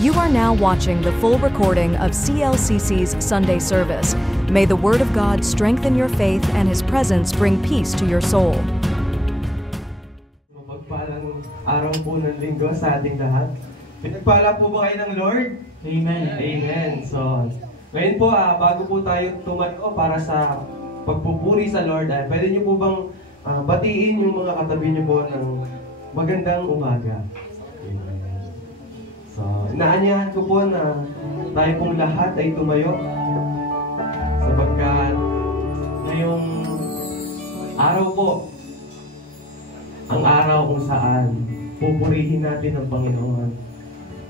You are now watching the full recording of CLCC's Sunday service. May the Word of God strengthen your faith and His presence bring peace to your soul. Mapagpalang araw po ng linggo sa ating lahat. Pinagpala po ba kayo ng Lord? Amen. Amen. So, ngayon po, bago po tayo tumayo para sa pagpupuri sa Lord, pwede niyo po bang batiin yung mga katabi niyo po ng magandang umaga? Amen. So, inaanyahan ko po na tayo pong lahat ay tumayo sapagkat ngayong araw po, ang araw kung saan pupurihin natin ang Panginoon,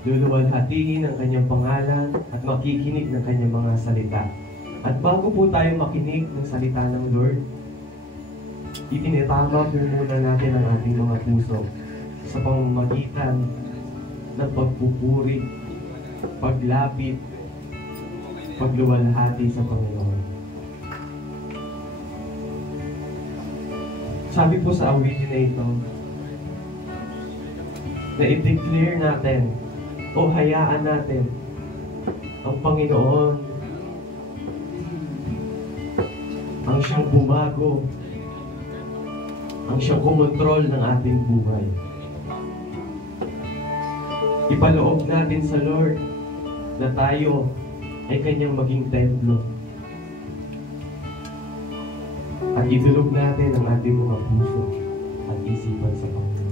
luluwalhatiin ang Kanyang pangalan at makikinig ng Kanyang mga salita. At bago po tayo makinig ng salita ng Lord, itinitama po muna natin ang ating mga puso sa pamamagitan ng pagpupuri, paglapit, pagluwalhati sa Panginoon. Sabi po sa awitin na ito, na i-declare natin o hayaan natin ang Panginoon ang siyang bumago, ang siyang kumontrol ng ating buhay. Ipaloob natin sa Lord na tayo ay Kanyang maging templo. At idulog natin ang ating mga puso at isipan sa Panginoon.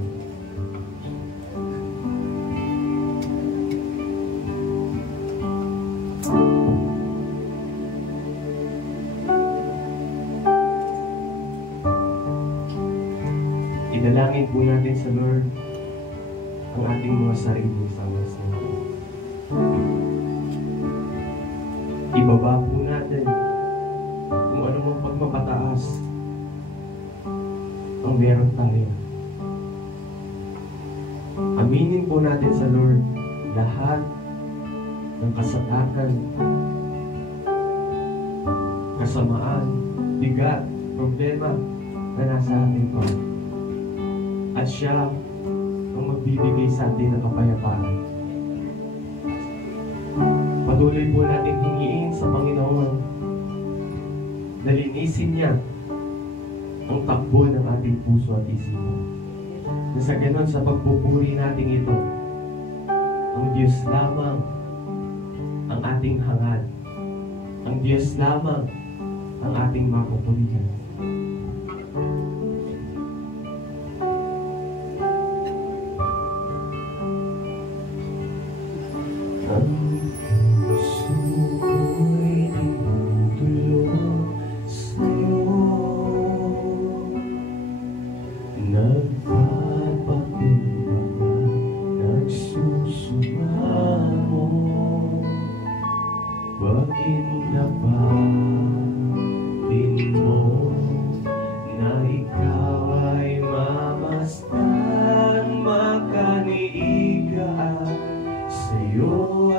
Idalangin po natin sa Lord ang ating mga sarili sa wasan. Ibaba po natin kung ano mang pagmapataas ang meron tayo. Aminin po natin sa Lord lahat ng kasalanan, kasamaan, bigat, problema na nasa ating Panginoon. At siya ang magbibigay sa atin ng kapayapaan. Patuloy po natin hingiin sa Panginoon na linisin niya ang takbo ng ating puso at isipan. Na sa ganon, sa pagpupuri natin ito, ang Diyos lamang ang ating hangad. Ang Diyos lamang ang ating mapupurihan. Sa'yo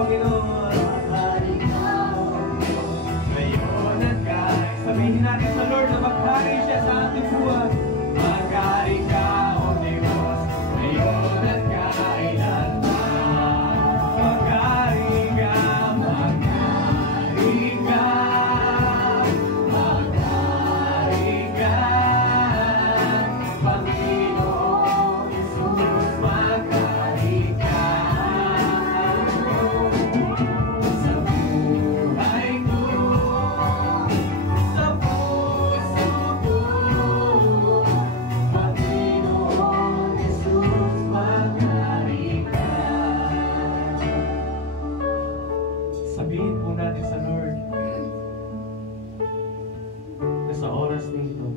Panginoon. Ngayon at kahit sabihin natin sa Lord na maghari siya sa ating buhay. Maghari ka, O Diyos, ngayon at kailanman. Maghari ka, maghari ka, maghari ka. Panginoon Jesus, maghari ka. Sa buhay ko, sa puso ko, Panginoon Jesus, maghari ka. Sabihin po natin sa Lord na sa oras nito,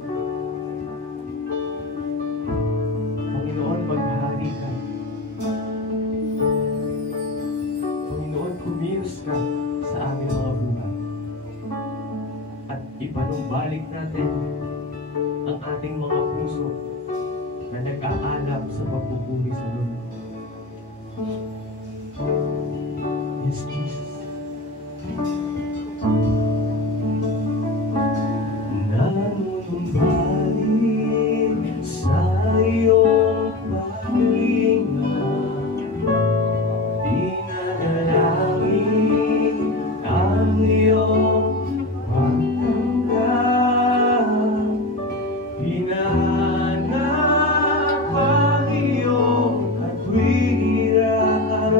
Panginoon, maghari ka. Panginoon, kumilos ka sa aming mga buhay. At ipanumbalik natin ang ating mga puso na nag-aalab sa pagpupuri sa Lord. Yes, Jesus. Nanunumbalik sa iyong paglinga, dinadalangin ang iyong pagtanggap, hinahanap ang iyong katwiran,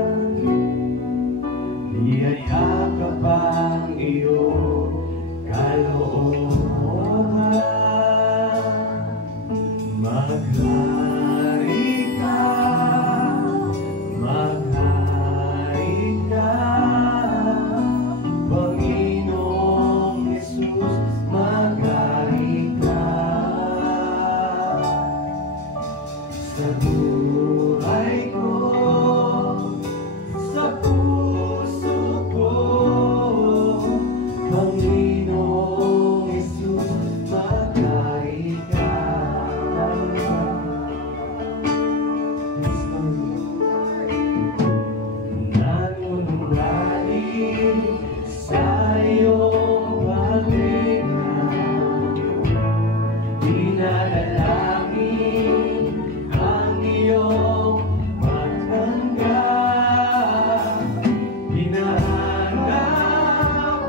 niyayakap ang iyong kalooban. Maghari ka, maghari ka, Panginoong Jesus, maghari ka. Sa buhay ko, sa puso ko, Panginoong Jesus, maghari ka. Yes, Lord. Nanunumbalik sa iyong paglinga, dinadalangin ang iyong pagtanggap, hinahanap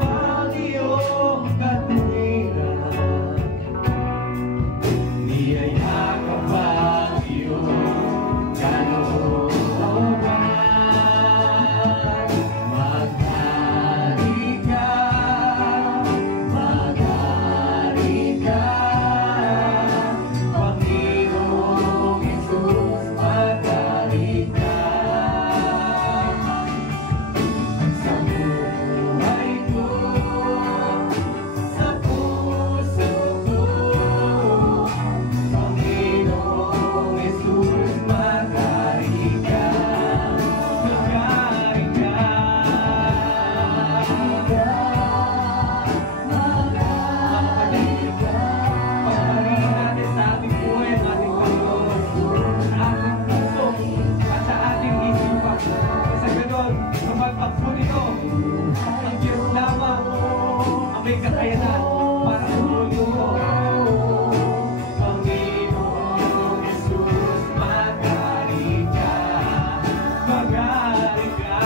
ang iyong katwiran, niyayakap ang iyong kalooban. Maghari ka, maghari ka, Panginoong Jesus, maghari ka. Sa buhay ko, sa puso ko, Panginoong Jesus, maghari ka. Maghari ka. Maghari ka. Pagparihin natin sa ating buhay ang ating Panginoon, sa ating puso at sa ating isipan. Sa ganon, sa pagtakbo nito, ang Diyos lamang ang may kakayanan para tumuloy ito. Panginoon Jesus, maghari ka, maghari ka.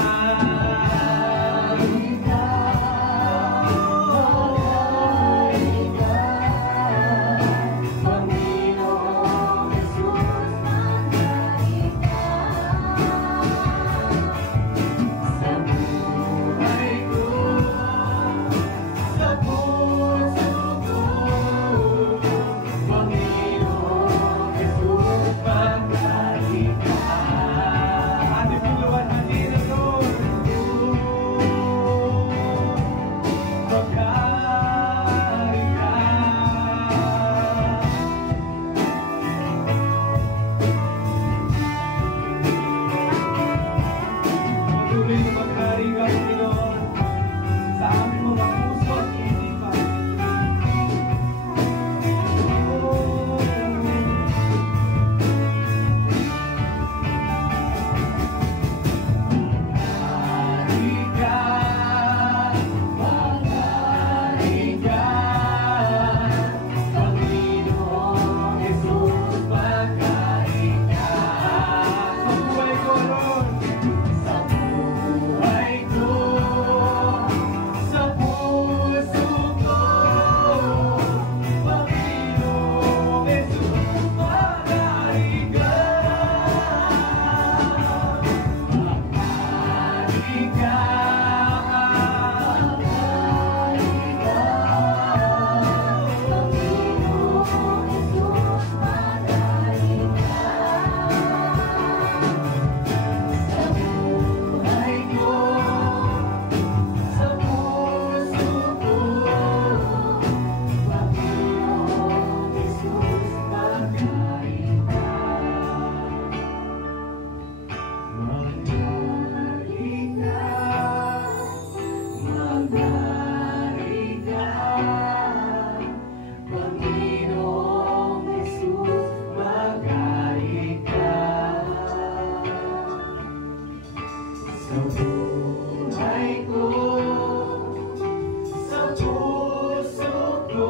Panginoon Jesus, maghari ka. Sa buhay ko, sa puso ko, Panginoon Jesus, maghari ka. Ating pinluwalhatin ang Lord. Maghari ka. Patuloy na maghari ka, Panginoon, sa aming mga puso at isipan. Maghari sa buhay ko, sa puso ko,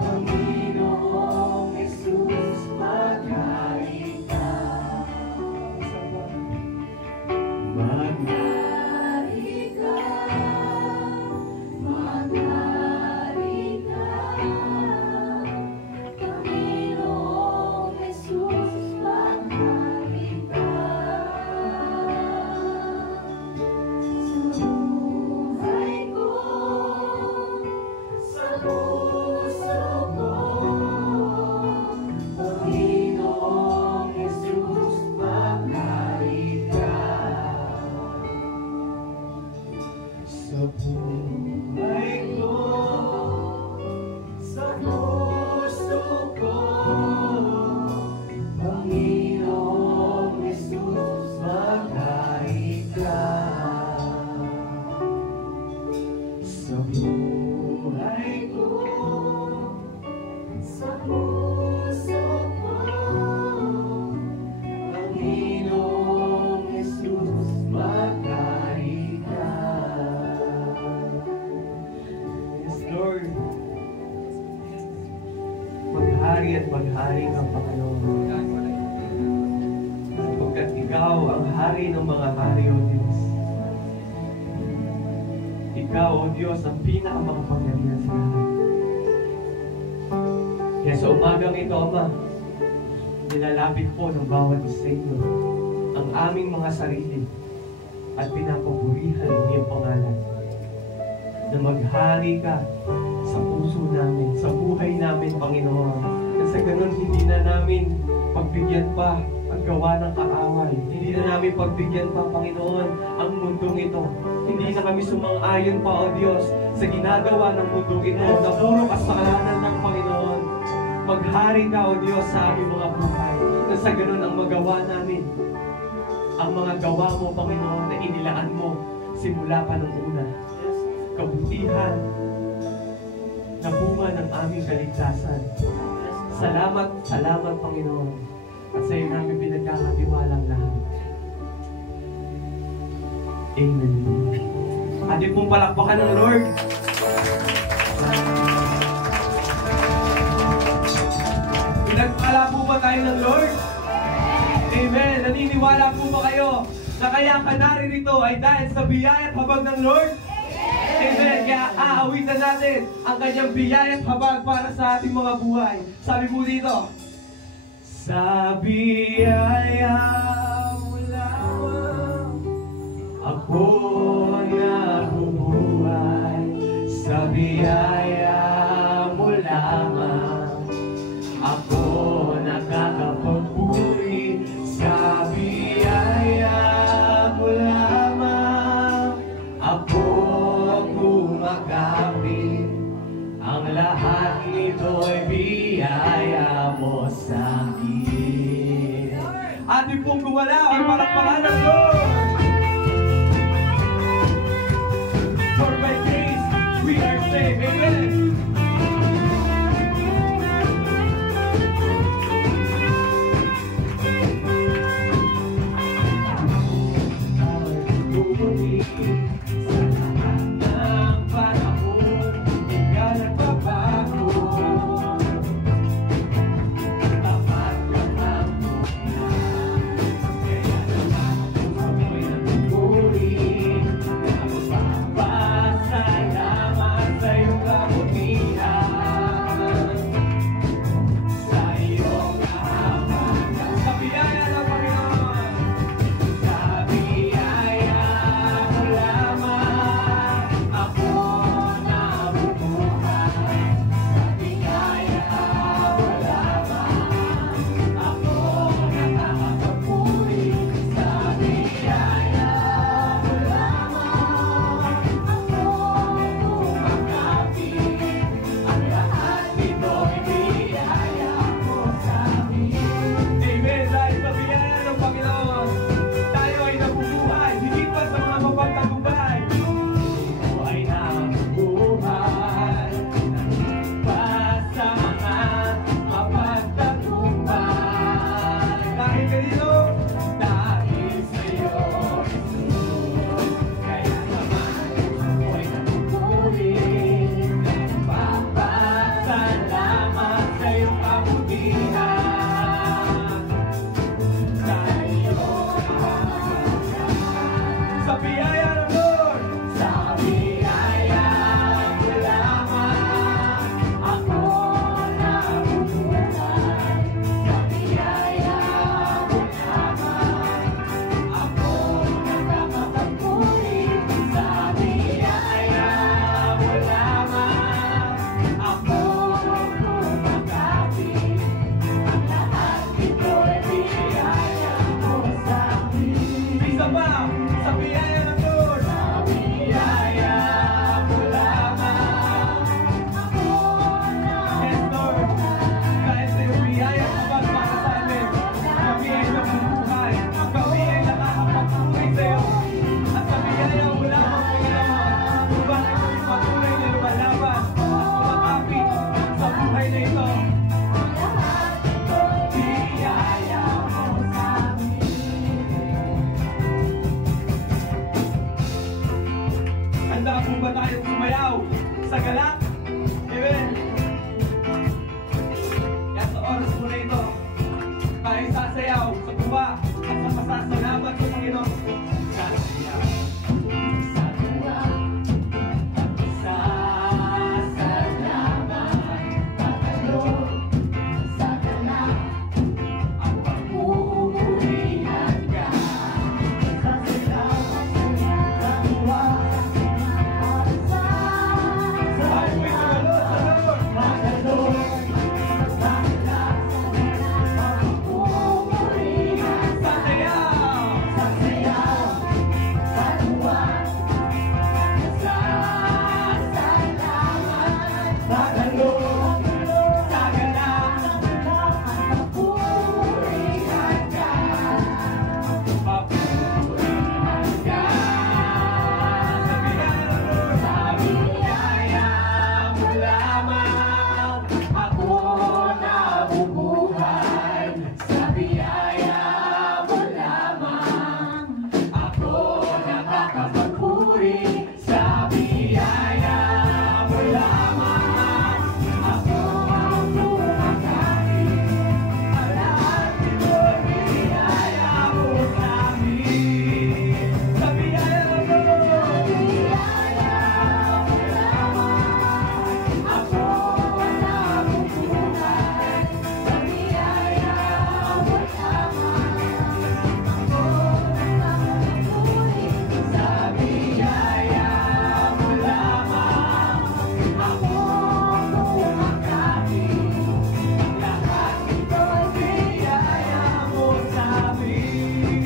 Panginoong Jesus, maghari ka. Maghari ka, maghari ka, Panginoong Jesus, maghari ka. Sa buhay ko, sa puso ko, Panginoong Jesus, maghari ka. Sa buhay ko, sa puso ko, Panginoong Jesus, maghari ka. Sa buhay ko, sa puso ko, Panginoong Jesus, maghari ka. Yes, Lord. Maghari at maghari ka, Panginoon. Sapagkat Ikaw ang hari ng mga hari, O Diyos. Ikaw, O Diyos, ang pinakamakapangyarihan sa lahat. Kaya sa umagang ito, Ama, nilalapit po ng bawat isa sa inyo ang aming mga sarili at pinapupurihan ang iyong pangalan na maghari ka sa puso namin, sa buhay namin, Panginoon. At sa ganun, hindi na namin pagbigyan pa ang gawa ng kaaway. Hindi na namin pagbigyan pa, Panginoon, ang mundong ito. Hindi na kami sumang-ayon pa, O Diyos, sa ginagawa ng mundong ito na puro kasalanan ng Panginoon. Maghari ka, O Diyos, sa aming mga buhay. Na sa ganun ang magawa namin ang mga gawa mo, Panginoon, na inilaan mo simula pa nung una. Kabutihan na bunga ng aming kaligtasan. Salamat, salamat, Panginoon. At sa iyo namin pinagkakatiwalang lahat. Amen. Atin pong palakpakan ng Lord. Pinagpala po ba tayo ng Lord? Amen. Naniniwala po ba kayo na kaya ka naririto ay dahil sa biyaya at habag ng Lord? Amen. Kaya aawitan natin ang kanyang biyaya at habag para sa ating mga buhay. Sabi po dito, sa biyaya mo lamang ako nabubuhay. Sa biyaya mo lamang ako nakakapagpuri. Sa biyaya mo lamang ako kumakapit. Ang lahat nito'y biyaya mo sa akin. Atin pong Isa pa, sa biyaya ng Lord. Sa biyaya mo lamang ako na. Yes, Lord. Dahil sa iyong biyaya mo para sa amin, kami ay nabubuhay. Kami ay nakakapagpuri sa iyo. At sa biyaya mo lamang, Panginoon, upang ito'y patuloy na lumalaban, kumakapit sa buhay na ito. Biyaya mo sa amin. Handa po ba tayong sumayaw sa galak? Amen. Kaya sa oras po na ito, tayo sasayaw sa tuwa at sa pasasalamat sa Panginoon. Sasayaw sa tuwa at pasasalamat, tatalon sa galak at pagpupurihan ka. Sasayaw sa tuwa. Tayo po'y tumalon sa Lord. Tatalon sa galak at pagpupurihan. Sasayaw, sasayaw sa tuwa, pasasalamat, tatalon sa galak at pagpupurihan ka. Papurihan ka. Sa biyaya ng Lord. Sa biyaya mo lamang ako nabubuhay. Sa biyaya mo lamang ako nakakapagpuri. Sa biyaya mo lamang ako bumakari. Ang lahat nito'y biyaya mo sa amin. Sa biyaya ng Lord. Biyaya mo lamang ako nabubuhay. Sa biyaya mo lamang ako nakakapagpuri. Sa biyaya mo lamang ako bumakari. Ang lahat nito'y biyaya mo sa amin.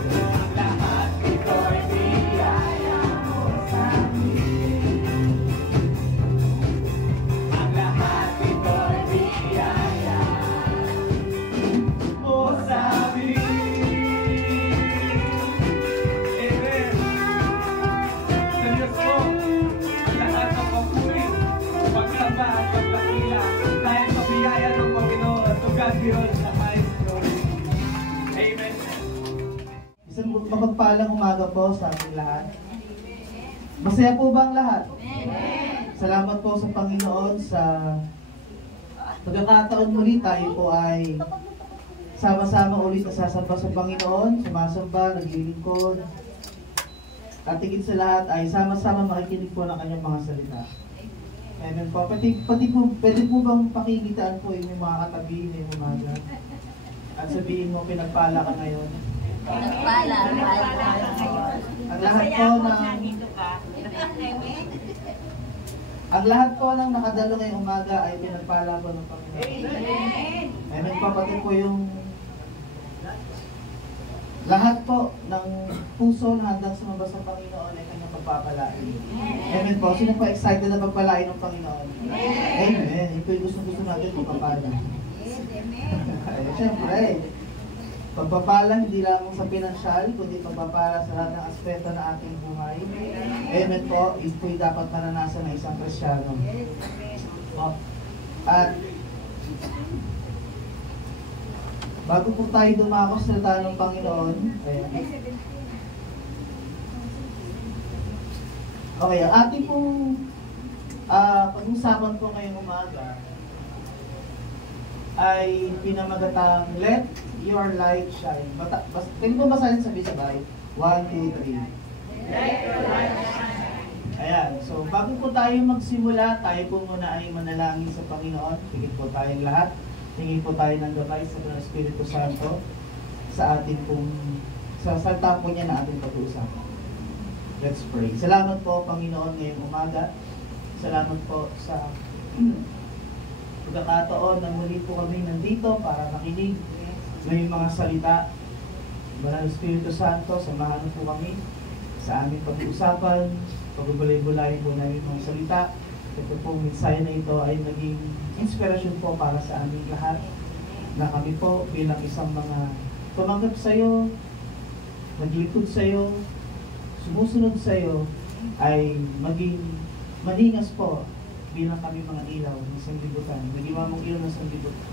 Ang lahat nito'y biyaya mo sa amin. Ang lahat nito'y biyaya mo sa amin. Amen. Sa Diyos po, ang lahat ng papuri, pagsamba at pagdakila dahil sa biyaya ng Panginoon. To God be all the highest glory. Amen. Isang mapagpalang umaga po sa ating lahat. Masaya po ba ang lahat? Salamat po sa Panginoon sa pagkakataon muli tayo po ay sama-sama ulit nasasamba sa Panginoon, sumasamba, naglilingkod. At higit sa lahat ay sama-sama makikinig po ng kanyang mga salita. Amen po. Pwede po bang pakikitaan po yung mga katabi na yung umaga? At sabihin mo, pinagpala ka ngayon. Nagpala. Ang lahat po ng ang lahat po ng nakadalo ngayong umaga ay pinagpala po ng Panginoon. Amen po, pati po yung lahat po ng puso na handang sumamba sa Panginoon ay kanyang pagpapalain. Amen po. Sino po excited na pagpalain ng Panginoon? Amen. Ito yung gusto natin pagpapala. Ay, siyempre, pagpapala hindi lamang sa pinansyal, kundi pagpapala sa lahat ng aspeto ng ating buhay. Amen po. Ito'y dapat maranasan ng isang Kristiyano. At bago po tayo dumako sa salita ng Panginoon, okay, ang ating pong pag-usapan po ngayong umaga ay pinamagatang Let Your Light Shine. Pwede po basahin sabay-sabay? 1, 2, 3. Let your light shine. Ayan, so bago po tayo magsimula, tayo po muna ay manalangin sa Panginoon. Tingin po tayong lahat. Tingin po tayo ng gabay sa Espiritu Santo sa ating pong sa salita po niya na ating pag-uusapan. Let's pray. Salamat po, Panginoon, ngayong umaga. Salamat po sa pagkakataon na muli po kami nandito para makinig ng mga salita. Banal Espiritu Santo, samahan po kami sa aming pag-uusapan, pagbulay-bulayin po namin ng salita. Ito pong mensahe na ito ay naging inspirasyon po para sa aming lahat, na kami po bilang isang mga tumanggap sa iyo, naglikod sa iyo, sumusunod sa iyo, ay maging maningas po bilang kami mga ilaw ng sanglibutan, naging mamang ilaw ng sanglibutan.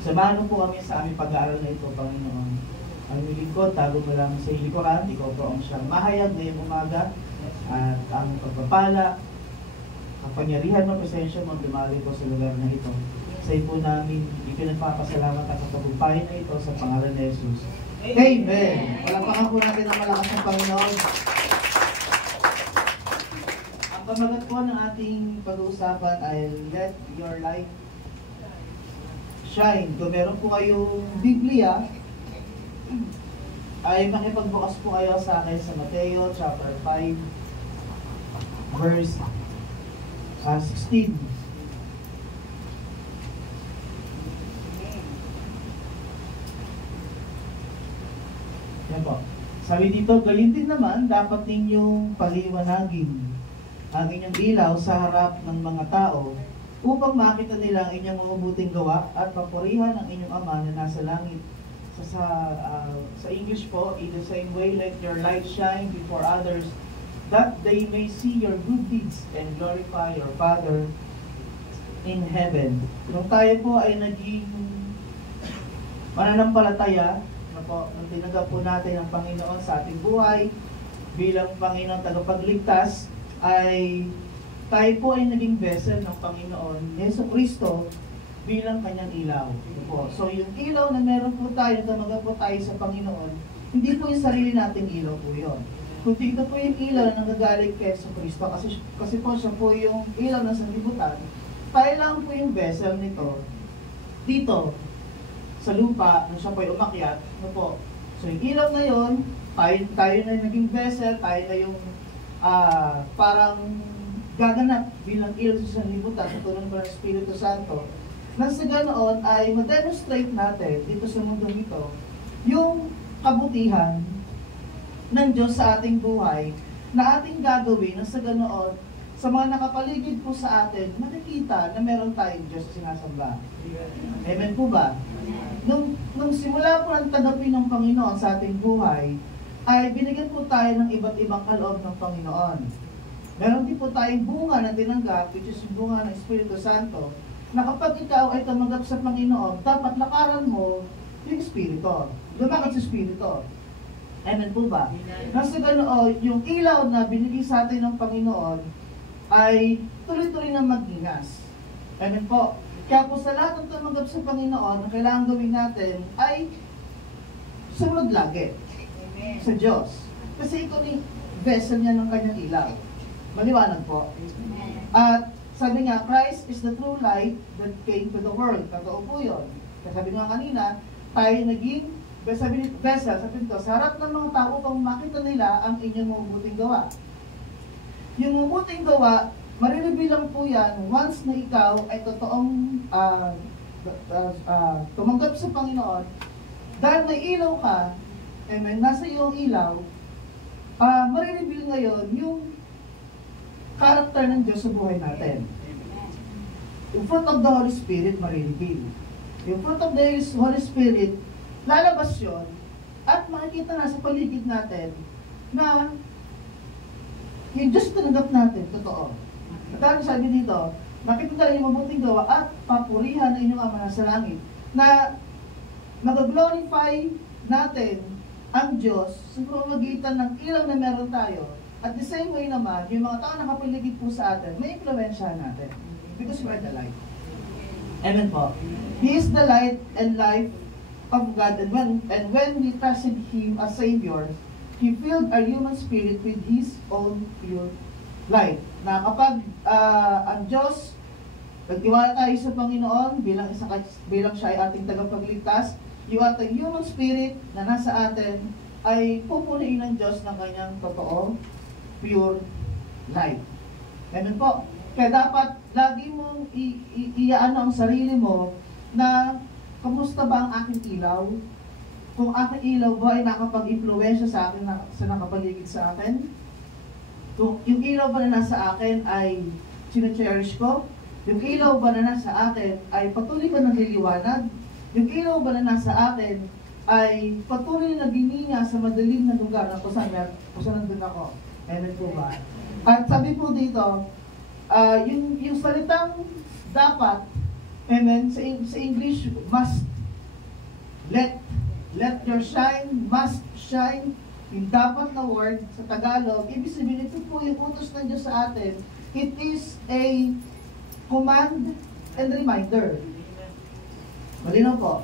Samahan po kami sa aming pag-aaral na ito, Panginoon. Ang lingkod, tago mo lang sa ilikuran, ikaw po ang siyang mahayag ngayong umaga, at ang pagpapala, kapangyarihan mo, presensya mo, dumali po sa lugar na ito. Sa iyo po namin ipinagpapasalamat at kapagpupayan na ito sa pangalan ni Jesus. Amen! Palakpakan po natin ang malakas ng Panginoon. Ang pamagat po ng ating pag-uusapan ay Let Your Light Shine. Kung meron po kayong Biblia, ay makipagbukas po kayo sa akin sa Mateo chapter 5 verse 16. Yan po. Sabi dito, gayon din naman, dapat ninyong paliwanagin ang inyong ilaw sa harap ng mga tao upang makita nila ang inyong mabuting gawa at papurihan ang inyong Ama na nasa langit. Sa English po, in the same way, let your light shine before others, that they may see your good deeds and glorify your Father in heaven. Nung tayo po ay naging mananampalataya, nung tinanggap po natin ang Panginoon sa ating buhay bilang Panginoon tagapagligtas, ay tayo po ay naging vessel ng Panginoon Yesu Kristo bilang kanyang ilaw. Po. So yung ilaw na meron po tayo, tumanggap po tayo sa Panginoon, hindi po yung sarili nating ilaw po yun. Kundi ito po yung ilaw na nanggagaling kay Yesu Kristo, kasi po siya po yung ilaw ng sanlibutan. Tayo lang po yung vessel nito dito sa lupa nung siya po ay umakyat. Ano po? So yung ilaw na yun, tayo na naging vessel, tayo na yung parang gaganap bilang ilaw sa sanlibutan sa tulong ng Espiritu Santo. Nang sa ganoon ay ma-demonstrate natin dito sa mundong ito yung kabutihan ng Diyos sa ating buhay na ating gagawin. Nang sa ganoon, sa mga nakapaligid po sa atin, makikita na meron tayong Diyos na sinasamba. Amen po ba? Nung simula po ang tanggapin ng Panginoon sa ating buhay, ay binigyan po tayo ng iba't ibang kaloob ng Panginoon. Meron din po tayong bunga na tinanggap, which is yung bunga ng Espiritu Santo, na kapag ikaw ay tumanggap sa Panginoon, dapat lakaran mo yung Espiritu. Lumakad sa Espiritu. Amen po ba? Nasa ganoon, yung ilaw na binigay sa atin ng Panginoon ay tuloy-tuloy na magningas. Amen po. Kaya po sa lahat ng tumanggap sa Panginoon, ang kailangan gawin natin ay sumunod lagi sa Diyos. Kasi ito ni vessel niya ng kanyang ilaw. Maliwanag po. At sabi nga, Christ is the true light that came to the world. Totoo po yun. Sabi nga kanina, tayo naging vessel sa pinto, sa harap ng mga tao upang makita nila ang inyong mabubuting gawa. Yung mabubuting gawa, marireveal lang po yan once na ikaw ay totoong tumanggap sa Panginoon. Dahil may ilaw ka, amen, nasa iyong ilaw, marireveal ngayon yung character ng Diyos sa buhay natin. Yung fruit of the Holy Spirit, marireveal. Yung fruit of the Holy Spirit, lalabas yun, at makikita na sa paligid natin na yung Diyos tinanggap natin, totoo. At ano sabi dito, makikita na yung mabuting gawa at papurihan na inyong Ama sa langit, na mag-glorify natin ang Diyos sa pamamagitan ng ilaw na meron tayo. At the same way naman, yung mga tao na nakapaligid po sa atin, may influensya natin. Because we are the light. Amen po. He is the light and life of God. And when we trusted Him as Savior, He filled our human spirit with His own pure light. Na kapag ang Diyos, nagtiwala tayo sa Panginoon bilang siya ay ating tagapagligtas, yung ating human spirit na nasa atin ay pupunuin ng Diyos ng kanyang totoo, pure light. Amen po. Kaya dapat lagi mong iyaano ang sarili mo na kamusta ba ang aking ilaw? kung aking ilaw ba ay nakapag-impluwensya sa akin, sa nakapaligid sa akin? Kung yung ilaw ba na nasa akin ay sinacherish ko? Yung ilaw ba na nasa akin ay patuloy ba nagliliwanag? Yung ilaw ba na nasa akin ay patuloy na nagninga sa madilim na lugar na kung saan nandun ako? Amen po ba? At sabi po dito, yung salitang dapat, amen, sa English, must, let your shine, must shine, yung dapat na word sa Tagalog, ibig sabihin ito po yung utos ng Diyos sa atin. It is a command and reminder. Malinaw po.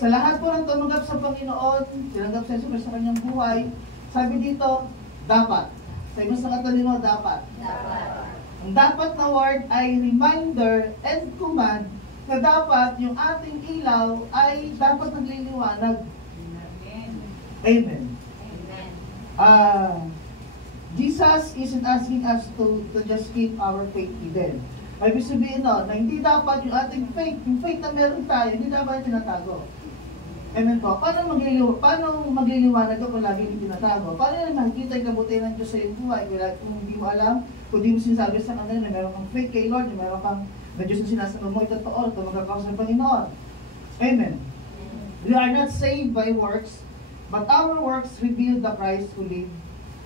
Sa lahat po ng tumanggap sa Panginoon, tinanggap sa Jesus sa kanyang buhay, sabi dito, dapat. Sa ibang sa katalino, dapat. Ang dapat na word ay reminder and command na dapat yung ating ilaw ay dapat nagliliwanag. Amen. Jesus isn't asking us to just keep our faith hidden. Ibig sabihin na hindi dapat yung ating faith, yung faith na meron tayo, hindi dapat tinatago. Amen po. Paano magliliwanag ako lagi yung tinatago? Paano na makikita yung kabutihan ng Diyos sa iyong buhay? Kung hindi mo alam, kung hindi mo sinasabi sa kanila na meron kang faith kay Lord, na meron kang na Diyos na sinasama mo, ito totoo, tumagal ka sa Panginoon. Amen. We are not saved by works, but our works reveal the Christ who lives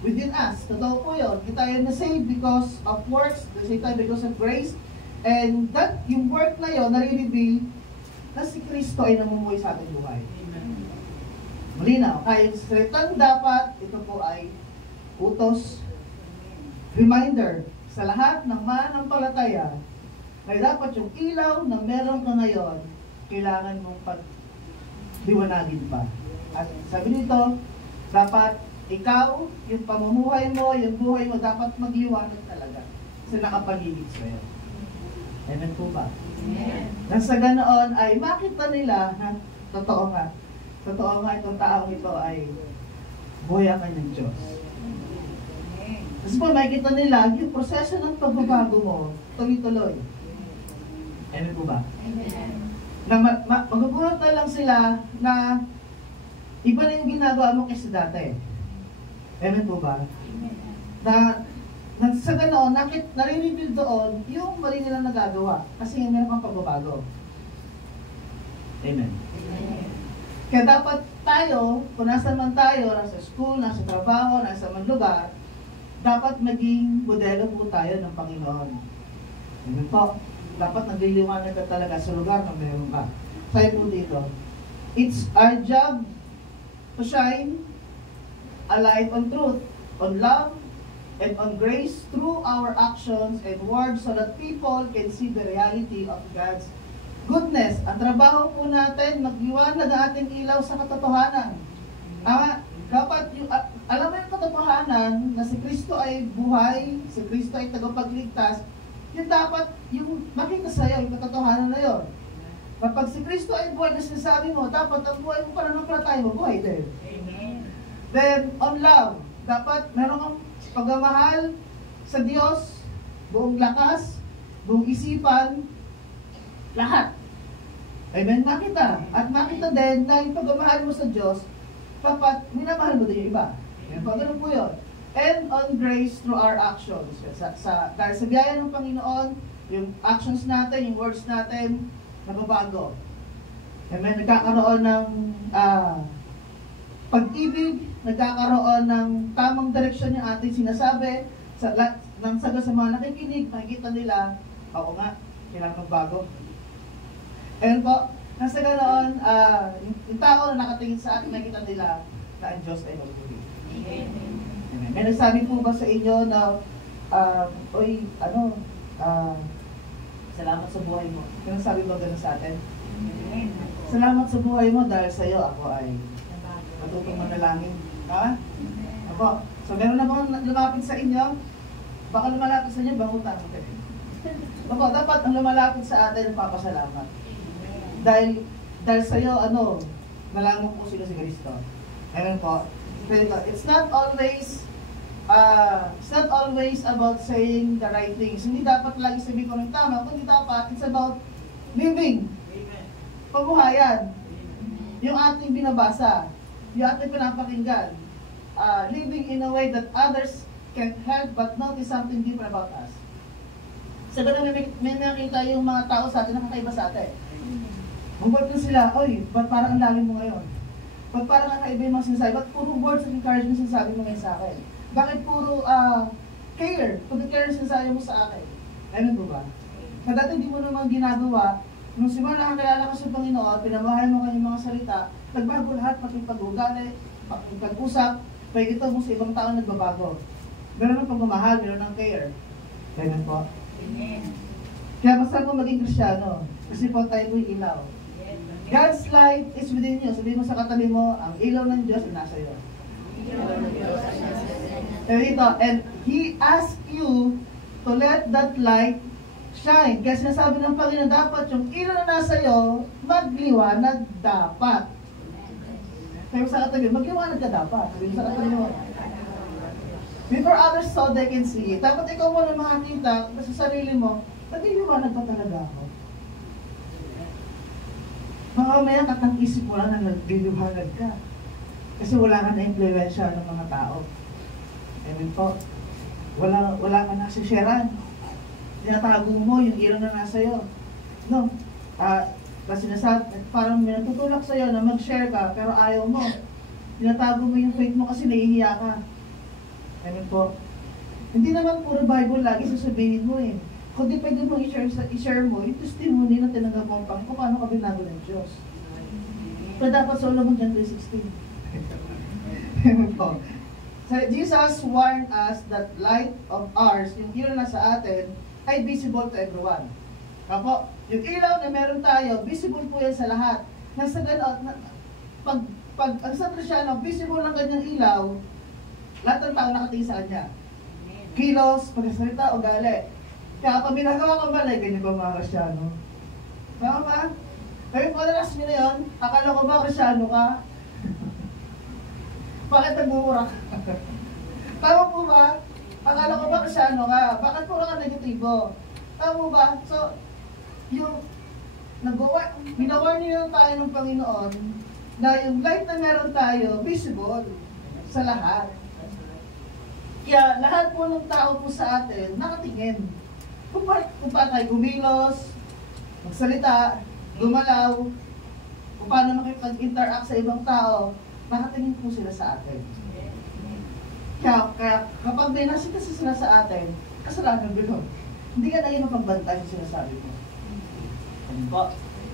within us. Totoo po yun. Hindi tayo na-saved because of works, na-saved tayo because of grace, and that, yung work na yun, nare-reveal na si Kristo ay namumuhay sa ating buhay. Malinaw. Kaya salitang dapat, ito po ay utos, reminder sa lahat ng mananampalataya na dapat yung ilaw na meron ka ngayon, kailangan mong pagliwanagin pa. At sabi nito, dapat ikaw, yung pamumuhay mo, yung buhay mo, dapat magliwanag talaga sa nakapaligid sa'yo. Amen po ba? Amen. Nang sa ganoon ay makita nila na totoo nga itong taong ito ay buhay ang kanyang Diyos. Kasi po makikita nila yung proseso ng pagbabago mo tuloy-tuloy. Amen po ba? Amen. Na magugulat na lang sila na iba na yung ginagawa mo kaysa dati. Amen po ba? Na sa ganoon, nare-reveal doon yung mali nilang nagagawa. Kasi meron kang pagbabago. Amen. Kaya dapat tayo, kung nasa man tayo, nasa school, nasa trabaho, nasa man lugar, dapat maging modelo po tayo ng Panginoon. Amen po. Dapat nagliliwanag ka talaga sa lugar na meron ka. Sabi po dito, it's our job to shine a light on truth, on love, and on grace through our actions and words so that people can see the reality of God's goodness. Ang trabaho po natin, magliwanag ang ating ilaw sa katotohanan. Dapat alam mo yung katotohanan na si Kristo ay buhay, si Kristo ay tagapagligtas, yun dapat yung makita sa'yo, yung katotohanan na yun. Kapag si Kristo ay buhay na sinasabi mo, dapat ang buhay mo pananampalataya mo, buhay din. Amen. Then, on love, dapat meron kang pagmamahal sa Diyos, buong lakas, buong isipan, lahat. Amen? Makita. At makita din na yung pagmamahal mo sa Diyos, dapat minamahal mo din yung iba. Amen? Ganun po yun. And on grace through our actions. Dahil sa biyaya ng Panginoon, yung actions natin, yung words natin, nagbabago. Amen? Nagkakaroon ng pag-ibig, nagkakaroon ng tamang direksyon yung ating sinasabi, nang saga sa mga nakikinig, nakikita nila, oo nga, kailangan magbago. Ayun po, nasa ganoon, yung tao na nakatingin sa atin, nakikita nila na ang Diyos ay magpuli. Amen. May nagsabi po ba sa inyo na, salamat sa buhay mo. May nagsabi ba gano'n sa atin? Salamat sa buhay mo dahil sa iyo ako ay matutong manalangin. Ha? Ako. So, meron na bang lumapit sa inyo? Baka lumalapit sa inyo, bangutan. Ako, dapat ang lumalapit sa atin, papasalamat. Dahil sa iyo, nalaman po sila si Kristo. Amen po. It's not always about saying the right things. Hindi dapat lagi sabihin ko ng tama, kundi dapat, it's about living. Pabuhayan. yung ating binabasa, yung ating pinapakinggan, living in a way that others can help but notice something different about us. Sa ganun, may nakita yung mga tao sa atin na kakaiba sa atin. Huwag sila, oy, ba't parang ang lalim mo ngayon? Ba't parang kakaiba yung mga sinasabi? Ba't puro words of encouragement sinasabi mo ngayon sa akin? Bakit puro care, pag-care sinasabi mo sa akin? Ano po ba? Na dati hindi mo naman ginagawa, nung simula nakakilala ka sa Panginoon, pinamahal mo kanyang mga salita, nagbago lahat, pati pag-ugali, pag-usap, pag-ito mo sa ibang tao nagbabago. Meron ng pagmamahal, meron ng care. Ganun po. Amen. Kaya basta po maging Kristyano, kasi po tayo po'y ilaw. God's light is within you. Sabihin mo sa katabi mo, ang ilaw ng Diyos ay nasa iyo. And He asked you to let that light shine. Kaya sinasabi ng Panginoon, dapat yung ilaw na nasa iyo, magliwanag dapat. Kaya sa katabi, magliwanag ka dapat. Sabihin sa katabi mo, before others so they can see it. Dapat ikaw mo na makakita sa sarili mo, nagliliwanag ba talaga ako? Mamaya katang-isip mo lang na nagliliwanag ka. Kasi wala ka na impluwensya ng mga tao. Amen po. Wala ka na sisyaran. Tinatago mo yung ilaw na nasa iyo. No? Kasi parang may natutulak sa'yo na mag-share ka, pero ayaw mo. Tinatago mo yung faith mo kasi nahihiya ka. Amen po. Hindi naman puro Bible lagi sasabihin mo eh. Kundi pwede mo i-share mo yung testimony na tinanggap mo ang Panginoon kung paano ka binago ng Diyos. Pero dapat Solomon John 3:16. Amen po. So, Jesus warned us that light of ours, yung ilaw na sa atin, ay visible to everyone. Kapo, yung ilaw na meron tayo, visible po yan sa lahat. Nasa gano'n, pag ang sa Kristyano, visible ng kanyang ilaw, lahat ng tao nakatingin sa kanya. Kilos, pagkasalita, ugali. Kaya pag binagawa ka mali, ganyan ba mga Kristyano? Tama ba? Kaya kung adalas nyo na yun, akala ko ba Kristyano ka? Bakit nagmumura ka? Tama po ba? Akala ko ba Kristyano ka? Bakit pura ka negatibo? Tama ba? So, yung ginawa niyo tayo ng Panginoon na yung light na meron tayo, visible sa lahat. Kaya lahat po ng tao po sa atin, nakatingin. Kung paano tayo gumilos, magsalita, gumalaw, kung paano makipag-interact sa ibang tao, nakatingin po sila sa atin. Kaya kapag may nasita sila sa atin, kasalanan bilog. Hindi ka na yung mapagbantay sa sinasabi mo. Ano po?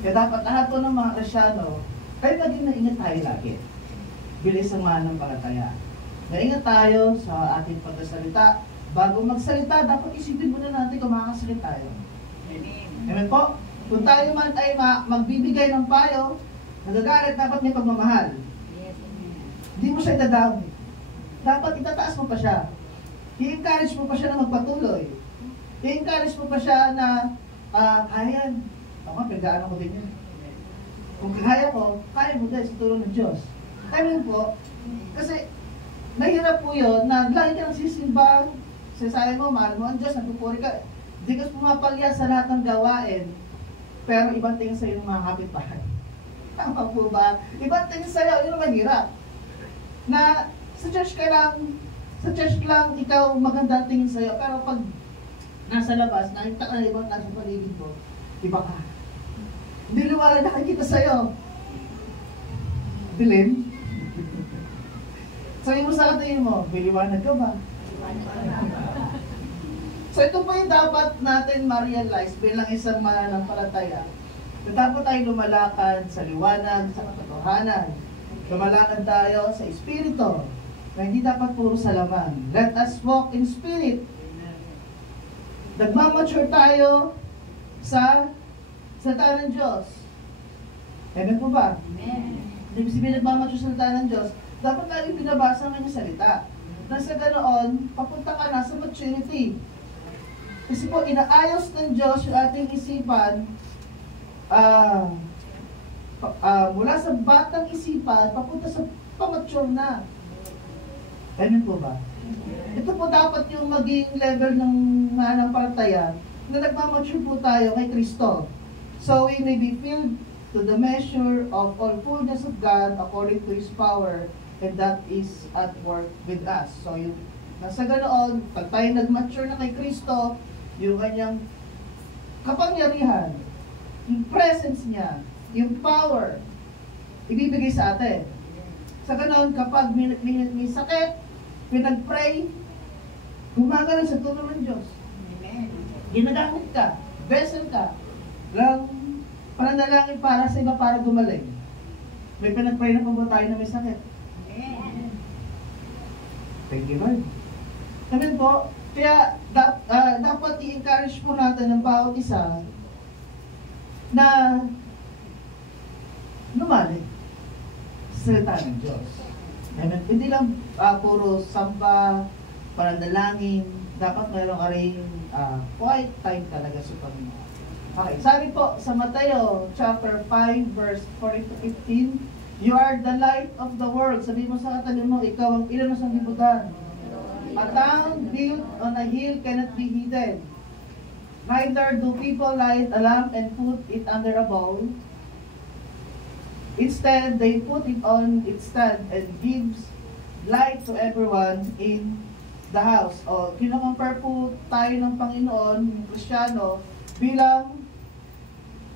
Kaya dapat lahat po ng mga Kristyano, kayo maging naingat tayo lagi. Bilis ang mananampalataya. Naingat tayo sa ating pagkasalita. Bago magsalita, dapat isipin muna natin kung makakasalita tayo. Amen po? Kung tayo man ay magbibigay ng payo, nagagalit, dapat may pagmamahal. Hindi mo siya idadami. Dapat itataas mo pa siya. I-encourage mo pa siya na magpatuloy. I-encourage mo pa siya na, kaya yan. Tama, pagdaan ako din yan. Kung kaya ko, kaya mo dahil sa tulong ng Diyos. Amen po. Kasi, mahirap po yun na lagi ka nang sisimba. Sinasabi mo, mahal mo ang Diyos, nagpupuri ka. Hindi ka pumapalya sa lahat ng gawain. Pero ibang tingin sa'yo ng mga kapitbahay. Tama po ba? Ibang tingin sa'yo, yun ang mahirap. Na sa church lang, ikaw maganda tingin sa'yo. Pero pag nasa labas, nakita ka na ibang nasa paligid mo, iba ka. Hindi liwanag nakikita sa'yo. Dilim? Sabi mo sa katingin mo, biliwanag ka ba? So ito po yung dapat natin ma-realize bilang isang mananampalataya. So, dapat tayo lumalakad sa liwanag, sa katotohanan. Lumalakad tayo sa Espiritu, na hindi dapat puro sa laman. Let us walk in Spirit. Nagmamature tayo sa salita ng Diyos. Amen po ba? Amen. Ibig sabihin nagmamature sa salita ng Diyos, dapat laging binabasa ang kanyang salita. Nasa ganoon, papunta ka na sa maturity. Kasi po, inaayos ng Diyos yung ating isipan mula sa batang isipan, papunta sa pamature na. Ano po ba? Ito po dapat yung maging level ng mananampalataya na nagmamature po tayo kay Kristo. So we may be filled to to the measure of all fullness of God according to His power, and that is at work with us. So, yung nasa ganoon, pag tayo nag-mature na kay Kristo, yung kanyang kapangyarihan, yung presence niya, yung power, ibibigay sa atin. Sa ganoon, kapag may sakit, pinag-pray, gumagana sa tulong ng Diyos. Ginagamit ka, vessel ka, lang pananalangin para sa iba para gumaling. May pinag-pray na po ba tayo na may sakit? Thank you, Lord. Amen po. Kaya dapat i-encourage po natin ng bawat isa na lumalik sa salita ng Diyos. Amen. Hindi lang puro samba, pananalangin, dapat mayroong aring quiet time talaga sa Panginoon. Okay, sabi po sa Mateo chapter 5 verse 40 to 15, you are the light of the world. Sabi mo sa katabi mo, ikaw ang ilaw ng sanglibutan. A town built on a hill cannot be hidden. Neither do people light a lamp and put it under a bowl. Instead, they put it on its stand and gives light to everyone in the house. O, kinocompare po tayo ng Panginoon, yung Kristiyano, bilang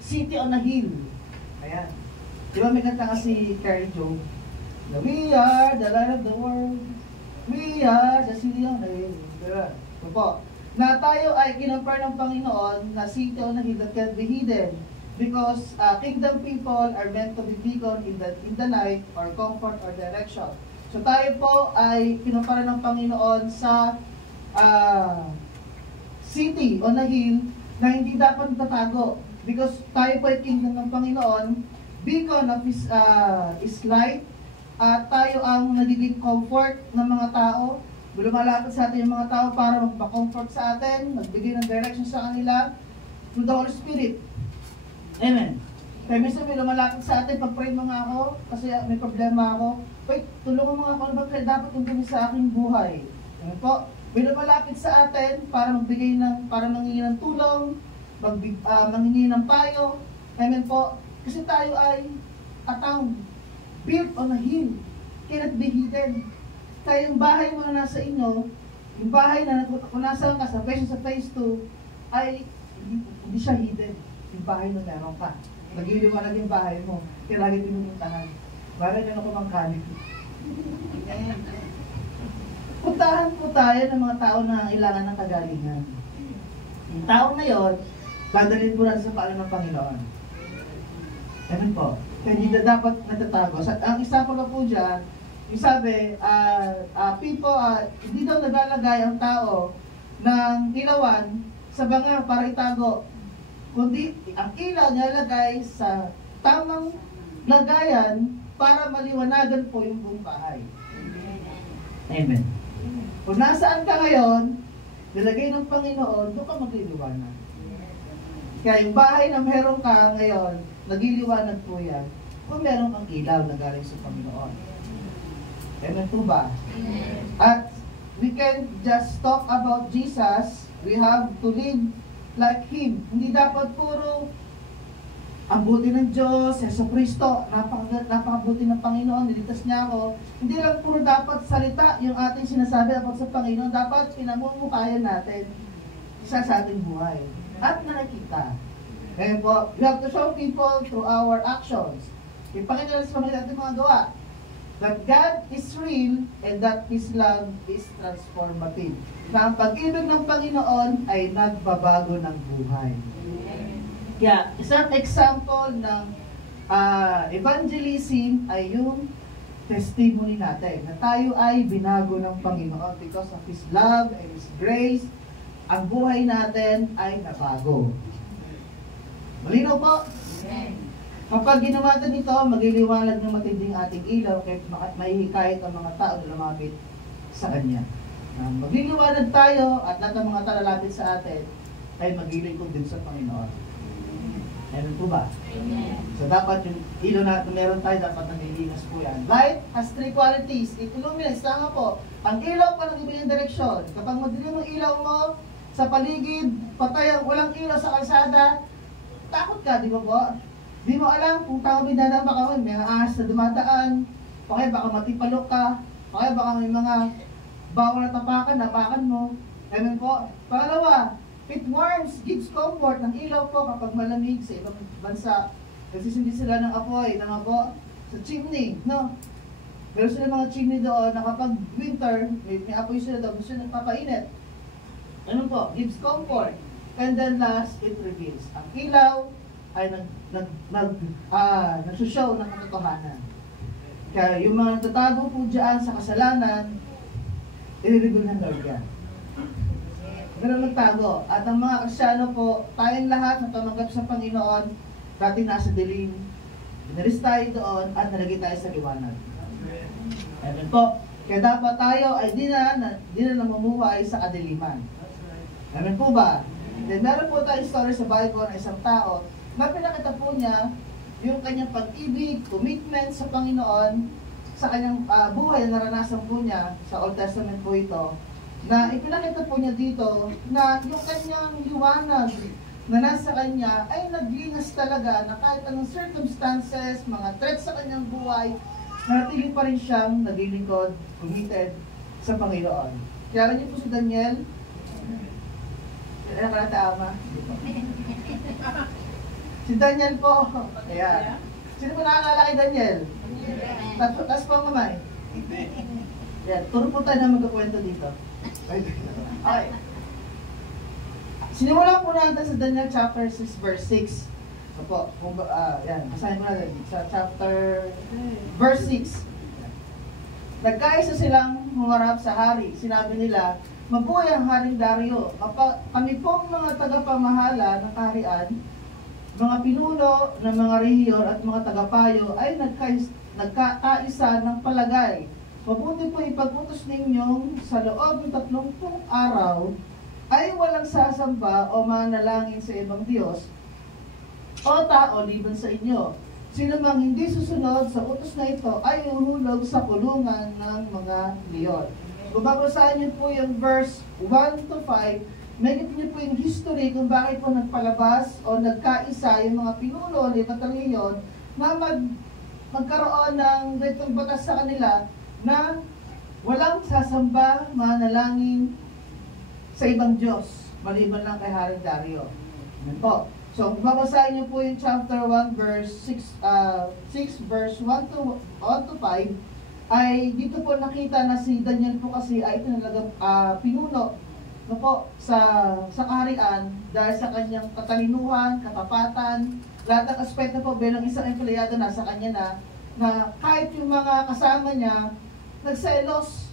city on a hill. Ayan. Di ba may kanta kasi Carrie Joe? We are the light of the world. We are the city on a hill. Diba? Ito po. Na tayo ay kinocompare ng Panginoon na city on a hill that can be hidden. Because kingdom people are meant to be beacon in the night or comfort or direction. So tayo po ay kinumpara ng Panginoon sa city on a hill na hindi dapat tatago. Because tayo po ay kingdom ng Panginoon, beacon of His light, at tayo ang nagiging comfort ng mga tao. Lumalapit sa atin yung mga tao para magpa-comfort sa atin, magbigay ng direction sa kanila through the Holy Spirit. Amen. Kaya minsan may lumalapit sa atin, pag-pray mo nga ako, kasi may problema ako. Wait, tulungan mo nga ako, ano ba kaya dapat yung sa aking buhay? Amen po. May lumalapit sa atin para magbigay para mangingi ng tulong, mangingi ng payo. Amen po. Kasi tayo ay a town built on a hill, cannot be hidden. Kaya yung bahay mo na nasa inyo, yung bahay na kung nasaan ka sa phase 2, ay hindi siya hidden. Yung bahay na meron ka. Nagliliwanag yung bahay mo. Kaya lagi pinupuntahan. Bagay na ako mangkalit. Puntahan po tayo ng mga tao na ilangan ng kagalingan. Yung tao na yon, dadalhin po natin sa paalam ng Panginoon. Amen po. Kaya hindi na dapat natatago. Ang isa pa po dyan, yung sabi, hindi daw naglalagay ang tao ng ilawan sa banga para itago, kundi ang ilaw nilalagay sa tamang lagayan para maliwanagan po yung buong bahay. Amen. Kung nasaan ka ngayon, nilagay ng Panginoon, doon ka magliliwanag. Kaya yung bahay na meron ka ngayon, nagliliwanag po yan kung meron kang ilaw na galing sa Panginoon. Amen po ba? At we can just talk about Jesus. We have to live like Him. Hindi dapat puro ang buti ng Diyos, Yesu Cristo, napakabuti ng Panginoon, niligtas niya ako. Hindi lang puro dapat salita yung ating sinasabi about sa Panginoon, dapat pinamumukayan natin sa ating buhay. At nakikita. Kaya po, we have to show people through our actions. Ipakita natin sa ating mga gawa that God is real and that His love is transformative. Na ang pag-ibig ng Panginoon ay nagbabago ng buhay. Kaya, isang example ng evangelism ay yung testimony natin na tayo ay binago ng Panginoon because of His love and His grace. Ang buhay natin ay nabago. Malinaw po? Kapag ginawa natin ito, magliliwanag ng matinding ating ilaw kahit mahihikayat ang mga tao na lumapit sa Kanya. Magliliwanag tayo at lahat ng mga tao lalapit sa atin ay maglilingkod din sa Panginoon. Meron po ba? Amen. So dapat yung ilaw na meron tayo, dapat nalilinas po yan. Light has 3 qualities. It illuminates. Tama po. Ang ilaw pa nagbibigay ng direksyon. Kapag madilim ang ilaw mo sa paligid, patay ang walang ilaw sa kalsada, takot ka, di ba po? Di mo alam kung tao may dadaan baka may mga ahas na dumadaan, o kaya baka matipalok ka, o kaya baka may mga bawal na tapakan mo. Amen po. Pangalawa, it warms, gives comfort ng ilaw po kapag malamig sa ibang bansa. Nagsisindi sila ng apoy, po, sa chimney, no? Pero sila mga chimney doon na kapag winter, may apoy sila doon, gusto sila nagpapainit. Ano po? Gives comfort. And then last, it reveals. Ang ilaw ay nagsushow ng katotohanan. Kaya yung mga natatago po dyan sa kasalanan, i-reveal ng Lord yan. Ganun magtago. At ang mga Kristyano po, tayong lahat na tumanggap sa Panginoon, dati nasa dilim, inalis tayo doon at nalagay tayo sa liwanag. Amen po. Kaya dapat tayo ay di na namumuhay sa kadiliman. Amen po ba? Then meron po tayong story sa Bible ng isang tao na pinakita po niya yung kanyang pag-ibig, commitment sa Panginoon, sa kanyang buhay na naranasan po niya, sa Old Testament po ito, na ipinakita po niya dito na yung kanyang liwanag na nasa kanya ay naglinas talaga na kahit anong circumstances, mga threats sa kanyang buhay, natili pa rin siyang naglilingkod, committed sa Panginoon. Kaya niyo po si Daniel, nakatama. Si Daniel po, kaya, sino po nakakala kay Daniel? Tapos po ang kamay. Yan, turo po tayo na magkakwento dito. Okay. Sinimulan po natin sa Daniel chapter 6 verse 6. Opo, yan, basahin ko natin sa chapter verse 6. Nagkaisa silang humarap sa hari. Sinabi nila, mabuhay ang Haring Dario. Kami pong mga tagapamahala ng kaharian, mga pinuno ng mga rehiyon at mga tagapayo ay nagkakaisa ng palagay. Mabuti po ipagputos ninyong sa loob ng 30 araw ay walang sasamba o manalangin sa ibang Diyos o tao liban sa inyo. Sino mang hindi susunod sa utos na ito ay uhulog sa kulungan ng mga leon. Kung babasahin niyo po yung verse 1 to 5, Megit niyo po yung history kung bakit po nagpalabas o nagkaisa yung mga pinuno ni Batalion na magkaroon ng ganitong batas sa kanila na walang sasamba, manalangin sa ibang Diyos, maliban lang kay Haring Dario. Amen po. So, kung babasahin niyo po yung chapter 1 verse 6 verse 1 to 5, ay dito po nakita na si Daniel po kasi ay talagang pinuno no po, sa kaharian dahil sa kanyang katalinuhan, katapatan, lahat ng aspekto po bilang isang empleyado nasa kanya na kahit yung mga kasama niya nagselos.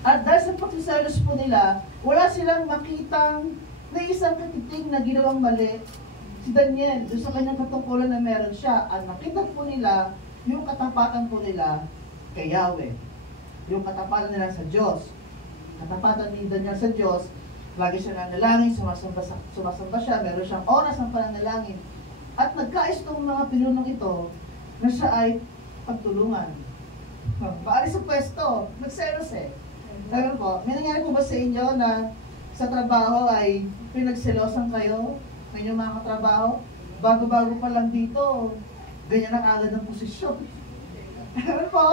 At dahil sa pagsiselos po nila, wala silang makitang na isang katiting na ginawang mali si Daniel doon sa kanyang katungkulan na meron siya. At nakita po nila yung katapatan po nila kay Yahweh, yung katapatan nila sa Diyos. Katapatan ni Daniel sa Diyos, lagi siya nanalangin, sumasamba siya, meron siyang oras ng pananalangin. At nagkais itong mga pinunong ito na siya ay pagtulungan. Maalis sa pwesto, nagselos eh. Sabi po, may nangyari po ba sa inyo na sa trabaho ay pinagselosan kayo ng inyong mga katrabaho? Bago-bago pa lang dito, ganyan na kagad ng posisyon. Ano po?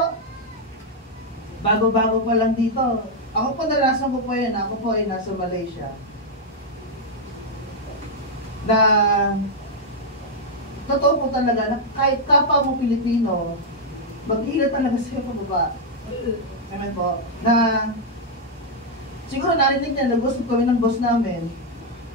Bago-bago pa lang dito. Ako po nalasan ko po yun, ako po ay nasa Malaysia. Na totoo po talaga na kahit kapwa mo Pilipino, mag-iila talaga sa'yo pababa. Amen po. Na siguro narinig niya, nag-usap kami ng boss namin,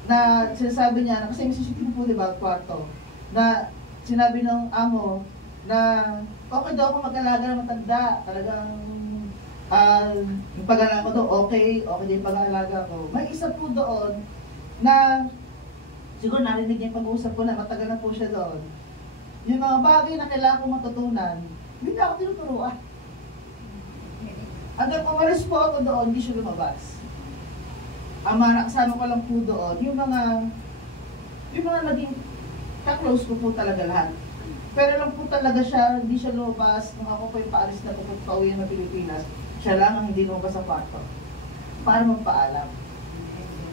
na sinasabi niya, kasi may CCTV po diba, kwarto, na sinabi ng amo, na okay daw ako mag-alaga ng matanda, talagang yung pag-alaga ko doon, okay din yung pag-alaga ko. May isa po doon na siguro narinig niya yung pag-uusap ko na matagal na po siya doon. Yung mga bagay na kailangan kong matutunan, hindi ako tinuturuan. Hanggang umalis po ako doon, hindi siya lumabas. Ang mga nakasama ko lang po doon, yung mga naging ka-close ko po talaga lahat. Pero lang po talaga siya, hindi siya lumabas. Nung ako po yung paalis na pauwi ng Pilipinas, siya lang ang hindi lumabas sa kwarto para magpaalam.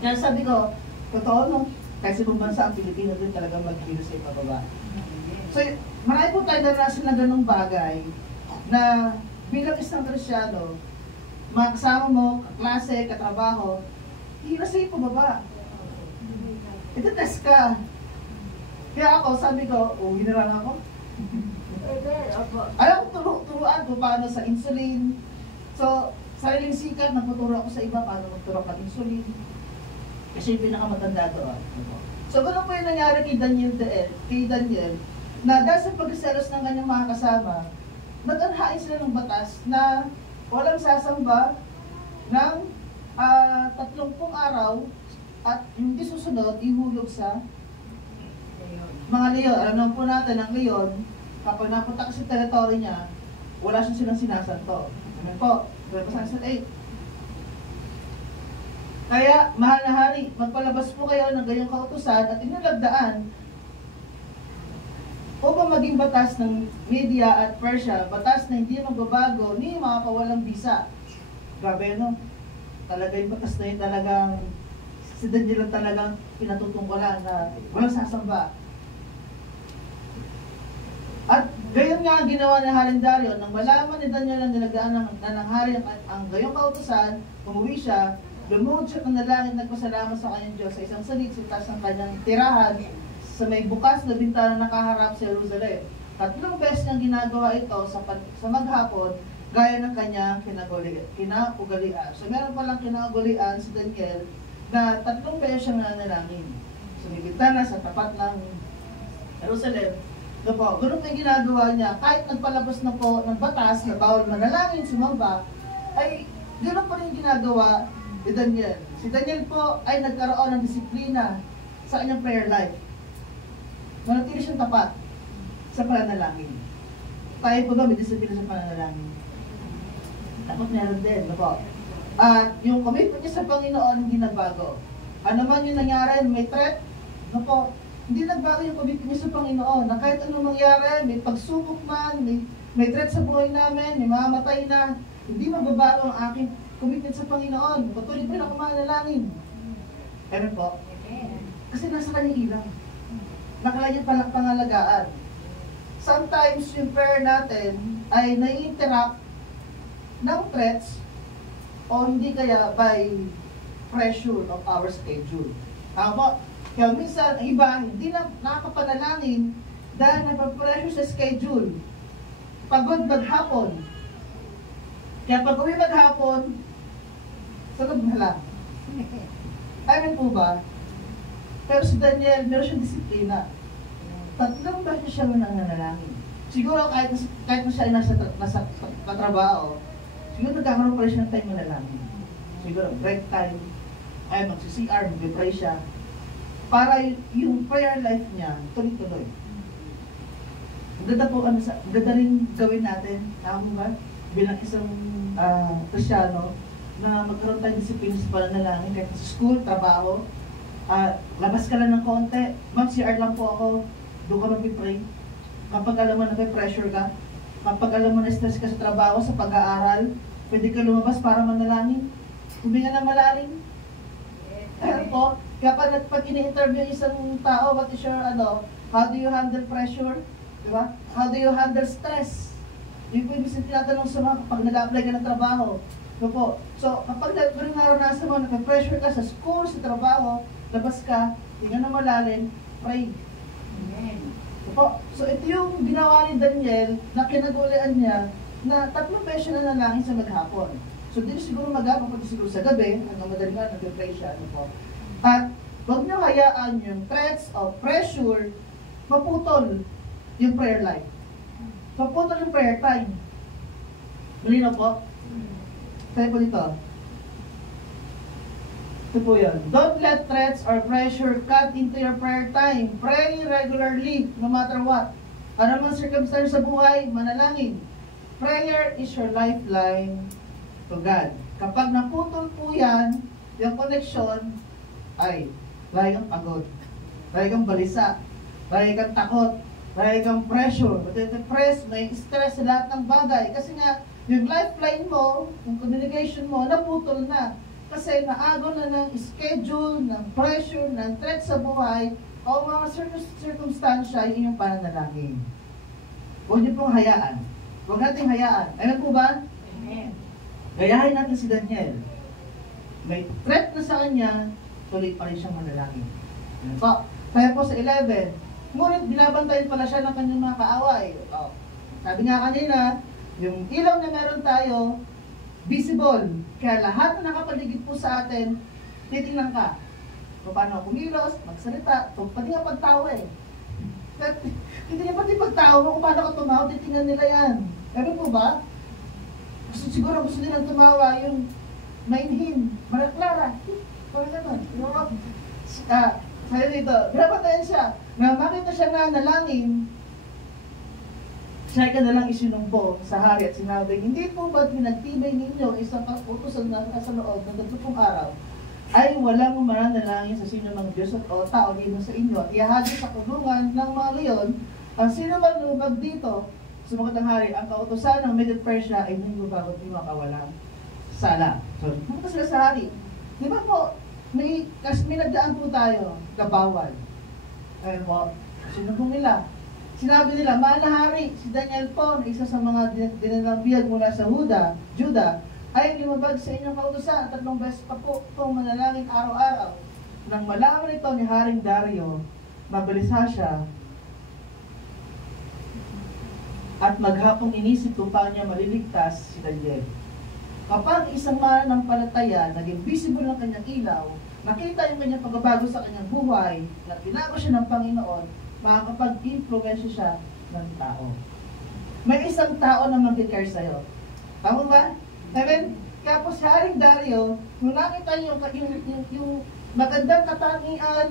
Kaya sabi ko, totoo no, Kasi kung bansa ang Pilipinas din talaga magkilos sa ibababa. So, marami po tayo naranasan na ganung bagay na bilang isang Kristyano, mga kasama mo, kaklase, katrabaho, hiras sa ibababa. Ito-test ka. Kaya ako, sabi ko, uwi na lang ako. Ayaw ko turuan kung paano sa insulin. So, sariling sikat, nagtuturo ako sa iba paano magturo ng insulin. Kasi yung pinakamatanda doon. So, ganun po yung nangyari kay Daniel, na dahil sa pagselos ng kanyang mga kasama, nag-anhain sila ng batas na walang sasamba ng 30 araw at hindi susunod, ihulog sa mga leyon. Alam naman po natin, ang leyon, kapag napunta ka sa teritoryo niya, wala silang sinasanto. Amen po. Basahin sa 8. Kaya, mahal na hari, magpalabas po kayo ng gayong kautusan at inilagdaan upang maging batas ng Media at Persia, batas na hindi magbabago ni mga kawalang bisa. Grabe, no? Talaga yung batas na yun talagang, si Daniel lang talagang pinatutungkulan na walang sasamba. At gayon nga ang ginawa ni Haring Dario, nang malaman ni Daniel ang nilagdaan ng hari ang gayong kautusan, umuwi siya, lumuhod siya ng nalangit, nagpasalamat sa kanyang Diyos sa isang salit sa taas ng kanyang tirahan sa may bukas na bintana nakaharap sa Jerusalem. 3 beses niyang ginagawa ito sa maghapon, gaya ng kanyang kinaugalian. So meron palang kinaugalian si Daniel na 3 beses siyang nanalangin. So may bintana sa tapat ng Jerusalem. So po, ganun yung ginagawa niya. Kahit nagpalabas na po ng batas na bawal manalangin, sumamba, ay ganun pa rin ginagawa ni Daniel. Si Daniel po ay nagkaroon ng disiplina sa kanyang prayer life. Manatili siyang tapat sa pananalangin. Tayo po ba may disiplina sa pananalangin? Dapat meron din, no po? At yung commitment niya sa Panginoon hindi nagbago. Ano man yung nangyari, may threat, no po? Hindi nagbago yung commitment niya sa Panginoon. Na kahit anong mangyari, may pagsubok man, may threat sa buhay namin, may mamatay na, hindi magbabago ang aking commitment sa Panginoon. Patuloy pa rin ako manalangin. Amen po? Kasi nasa kanyang ilaw. Nakalagyan palang pangalagaan. Sometimes yung prayer natin ay nai-interrupt ng threats o hindi kaya by pressure of our schedule. Tama? Kaya minsan, ang iba, hindi na nakakapanalangin dahil napapressure sa schedule. Pagod maghapon. Kaya pag uwi maghapon, sunod na lang. Amen po ba? Pero si Daniel, meron siyang disiplina. 3 beses siya nananalangin. Siguro kahit na siya ay nasa patrabaho, siguro nagkakaroon pa rin siya ng time manalangin. Siguro break time, ay magsi-CR, mag-pray siya. Para yung prayer life niya, tuloy-tuloy. Ang ganda rin gawin natin, tama ba? Bilang isang Kristyano, na magkaroon tayo disiplina sa pananalangin, kahit sa school, trabaho, labas ka lang ng konti, mag-CR lang po ako, doon ka mag-pray. Kapag alam mo na may pressure ka, kapag alam mo na stress ka sa trabaho, sa pag-aaral, pwede ka lumabas para manalangin. Huminga na malalim. Kaya po, kapag ini-interview isang tao, what is your, how do you handle pressure? Diba? How do you handle stress? Yung po yung tinatanong sa mga kapag nag-apply ka ng trabaho. Diba po? So, kapag naranasan mo, nag-pressure ka sa school, sa trabaho, labas ka, tingnan na malalim, pray. Amen. Diba? So, ito yung ginawa ni Daniel na kinagulian niya na 3 beses na nanalangin sa maghapon. So, hindi siguro maghapon, pati siguro sa gabi, hanggang madalingan, nag-pray siya. Po. At huwag niyo hayaan yung threats of pressure, maputol yung prayer life. Maputol yung prayer time. Malino po? Tayo po dito. Ito po yun. Don't let threats or pressure cut into your prayer time. Pray regularly, no matter what. Ano man circumstance sa buhay, manalangin. Prayer is your lifeline to God. Kapag naputol po yan, yung connection, ay, lagi kang pagod. Lagi kang balisa. Lagi kang takot. Lagi kang pressure. Press, may stress sa lahat ng bagay. Kasi nga, yung lifeline mo, yung communication mo, naputol na. Kasi naagaw na ng schedule, ng pressure, ng threat sa buhay, o mga circumstansya yung inyong pananalangin. Huwag niyo pong hayaan. Huwag nating hayaan. Amen po ba? Amen. Gayahin natin si Daniel. May threat na sa kanya, tuloy pa rin siyang manalangin. Amen po. Kaya po sa 11, ngunit binabantayan pala siya ng kanyang mga kaaway. Oh. Sabi nga kanina, yung ilaw na meron tayo, visible. Kaya lahat na nakapaligid po sa atin, titingnan ka. Kung paano kumilos, magsalita, pati nga pagtawa eh. Titingnan pati pagtawa mo kung paano ka tumawa, titingnan nila yan. Ewan po ba? Siguro gusto nilang tumawa yung mainhin, Maraklara. Parang gano'n. Sabi dito, binabantayan siya. Na makita siya na nalangin, siya ka nalang isinumbong sa hari at sinabi, hindi po ba't pinagtibay ninyo isang utusan na nasa loob ng 30 araw ay walang mananalangin sa sino ng Diyos at o tao dito sa inyo at ihahagi sa kulungan ng mga leon ang sino man lumag dito. Sumagot ang hari, ang kautusan ng Medo Persia ay hindi bagot di makawalang sala. So, pumunta sila sa hari. Di ba po, may nagdaan po tayo na bawal. Ayun po, sinubong nila. Sinabi nila, mahal na hari, si Daniel po, na isa sa mga dinanambiyag mula sa Juda, ay lumabag sa inyong kautusan 3 beses pa po itong manalangin araw-araw. Nang malaman ito ni Haring Dario, mabilisa siya at maghapong inisip kung paano niya maliligtas si Daniel. Kapag isang mananampalataya, naging visible ng kanyang ilaw, nakita yung kanyang pagbabago sa kanyang buhay, na tinago siya ng Panginoon, makakapag-influensya siya ng tao. May isang tao na mag-care sa'yo. Tama ba? Amen? Kaya po si Haring Dario, nung nakita yung magandang katangian,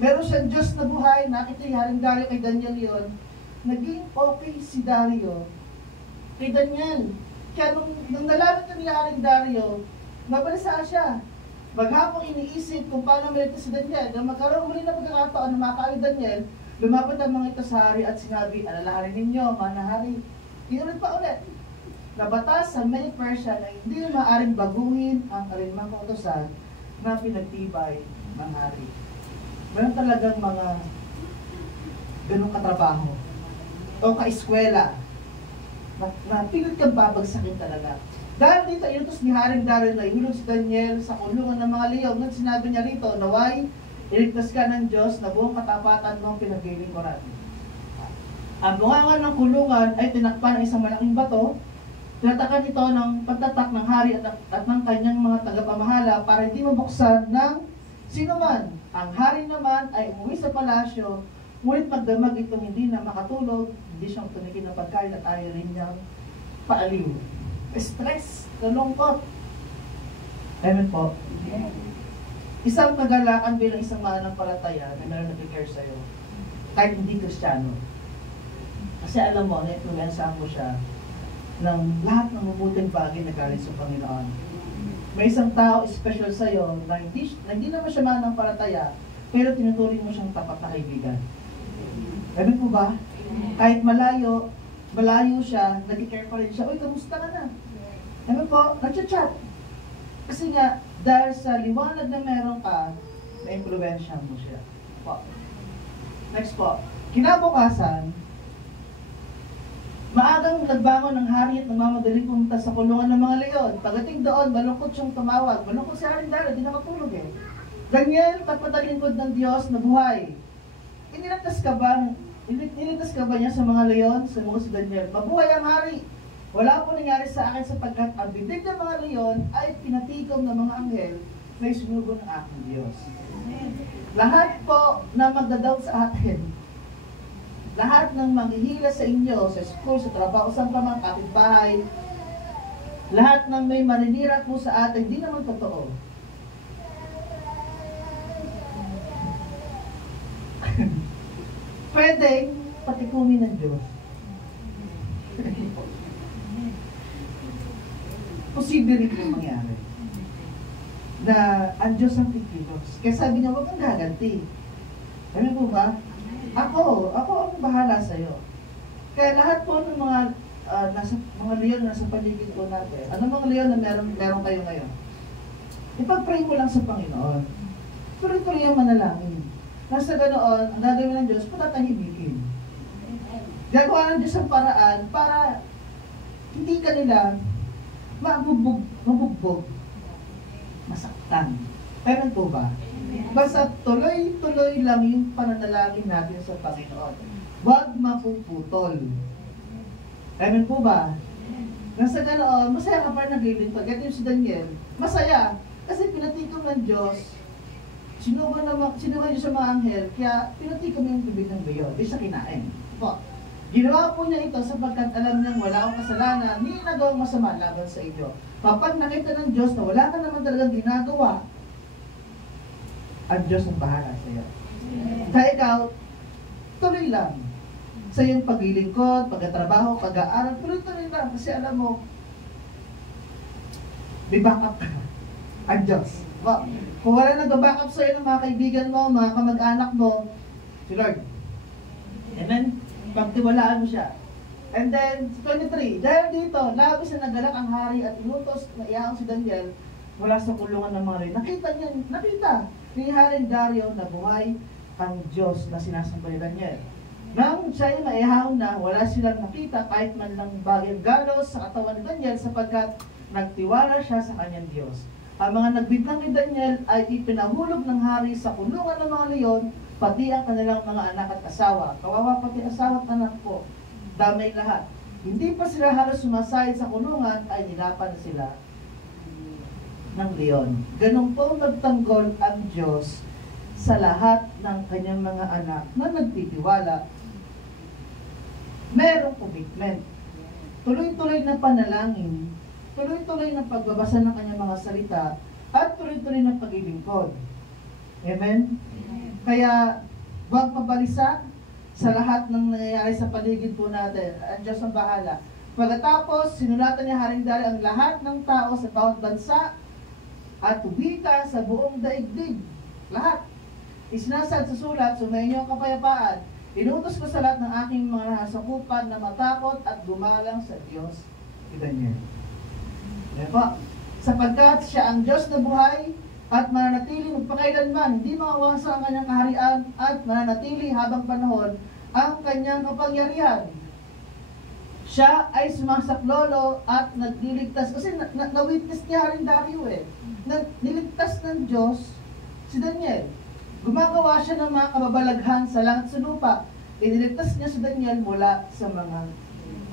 meron siyang Diyos na buhay, nakita yung Haring Dario kay Daniel yon, naging okay si Dario kay Daniel. Kaya nung nalaman ito ni Haring Dario, mabalisa siya. Maghapong iniisip kung paano maligtas si Daniel. Nang magkaroon muli na pagkakataon na makakali Daniel, lumapit ang mga ito sa hari at sinabi, alalahanin ninyo, mana hari. Inulit pa ulit. Nabatas sa Medo Persia na hindi maaaring baguhin ang alinmang kautusan na pinagtibay ng hari. Meron talagang mga ganong katrabaho o kaeskwela na pilit kang babagsakin talaga. Dahil dito, inutos ni Haring Dario na ihulog si Daniel sa kulungan ng mga leon. Nang sinabi niya rito, naway, iligtas ka ng Diyos na buong katapatan mong pinaglilingkuran. Ang bungangan ng kulungan ay tinakpan ng isang malaking bato. Tinatakan ito ng pagtatak ng hari at ng kanyang mga tagapamahala para hindi mabuksan ng sinuman. Ang hari naman ay umuwi sa palasyo, ngunit magdamag itong hindi na makatulog, hindi siyang tumikin ng pagkain at ayaw rin niyang paaliw. Stress, kalungkot. Amen po. Isang kagalakan bilang isang mananampalataya na meron nag-care sa'yo, kahit hindi Kristiyano. Kasi alam mo, na-influensyahan mo siya ng lahat ng mabuting bagay na galing sa Panginoon. May isang tao special sa'yo na hindi naman siya mananampalataya, pero tinuturing mo siyang tapat na kaibigan. Amen po ba? Kahit malayo siya, nag-care pa rin siya, uy, kamusta ka na? Amen po, nag-chat. Kasi nga, dahil sa liwanag na meron ka, na-influensyahan mo siya. Po. Next po. Kinabukasan, maagang nagbangon ng hari at namamadaling pumunta sa kulungan ng mga leon. Pagdating doon, malungkot siyang tumawag. Malungkot si Haring Dario, di nakatulog eh. Daniel, tapat na lingkod ng Diyos na buhay. Iniligtas ka ba niya sa mga leon? Sumagot si Daniel, mabuhay ang hari. Wala po nangyari sa akin sapagkat ang bibig ng mga leon ay pinatikom ng mga anghel na isinugo ng aking Diyos. Lahat po na magdadoubt sa atin, lahat ng manghihila sa inyo, sa school, sa trabaho, sa mga kapitbahay, lahat ng may maninira po sa atin, hindi naman totoo. Pwedeng patikumin ng Diyos. Posible rin yung mangyari. Na ang Diyos ang tikilos. Kaya sabi niya, huwag kang gaganti. Alam po ba? Ako ang bahala sa'yo. Kaya lahat po ng mga mga leon na nasa paligid po natin, ano mga leon na meron kayo ngayon? ipag-pray mo lang sa Panginoon. Tuloy-tuloy yung manalangin. Nasa ganoon, ang gagawin ng Diyos, patatahimikin. Gagawa ng Diyos ang paraan para hindi ka nila mabugbog, masaktan. Kaya po ba? Basta tuloy-tuloy lang yung pananalangin natin sa Panginoon. Huwag mapuputol. Amen po ba? Nasa ganoon, masaya ka pa naglilingkod. Kaya yung si Daniel, masaya. Kasi pinatikom ng Diyos, sinugan Diyos sa mga anghel, kaya pinatikom yung tubig ng bayo. Di siya kinain. Po. Ginawa po niya ito sapagkat alam niyang wala akong kasalanan, hindi nagawang masama laban sa inyo. Kapag nakita ng Diyos na wala ka naman talagang ginagawa, ang Diyos ang bahala sa iyo. Kaya ikaw, tuloy lang. Sa iyong paglilingkod, pagkatrabaho, pag-aaral, tuloy-tuloy lang. Kasi alam mo, may backup ka. Ang Diyos. Kung wala nag-backup sa iyo ng mga kaibigan mo, mga kamag-anak mo, si Lord. Amen? Pagtiwalaan mo siya. And then, 23, dahil dito, labis na nagalak ang hari at inutos na iyaang si Daniel mula sa kulungan ng mga rin. Nakita ni Haring Dario na buhay ang Diyos na sinasamba ni Daniel. Nang siya ay maihahon na, wala silang nakita kahit man lang bagyang galos sa katawan ni Daniel sapagkat nagtiwala siya sa kanyang Diyos. Ang mga nagbitang ni Daniel ay ipinahulog ng hari sa kulungan ng mga leon, pati ang kanilang mga anak at asawa. Kawawa pati asawa at anak ko. Damay lahat. Hindi pa sila halos sumasayad sa kulungan, ay nilapan sila ng leon. Ganun po nagtanggol ang Diyos sa lahat ng kanyang mga anak na nagtitiwala. Merong commitment. Tuloy-tuloy na panalangin, tuloy-tuloy na pagbabasa ng kanyang mga salita, at tuloy-tuloy na paglilingkod. Amen? Kaya, huwag pabalisa sa lahat ng nangyayari sa paligid po natin. Ang Diyos ang bahala. Pagkatapos, sinulatan ni Haring Dario ang lahat ng tao sa bawat bansa at wika sa buong daigdig. Lahat. Isinasad sa sulat, sumainyo ang kapayapaan. Inutos ko sa lahat ng aking mga nasakupan na matakot at gumalang sa Diyos. Kita niyo. Yan po. Sapagkat siya ang Diyos na buhay at mananatili magpakailanman, hindi mawawasa ang kanyang kaharian at mananatili habang panahon ang kanyang kapangyarihan. Siya ay sumasaklolo at nagliligtas. Kasi na-witness niya rin Dario niligtas ng Diyos si Daniel. Gumagawa siya ng mga kababalaghan sa langit sa lupa. Iniligtas niya si Daniel mula sa mga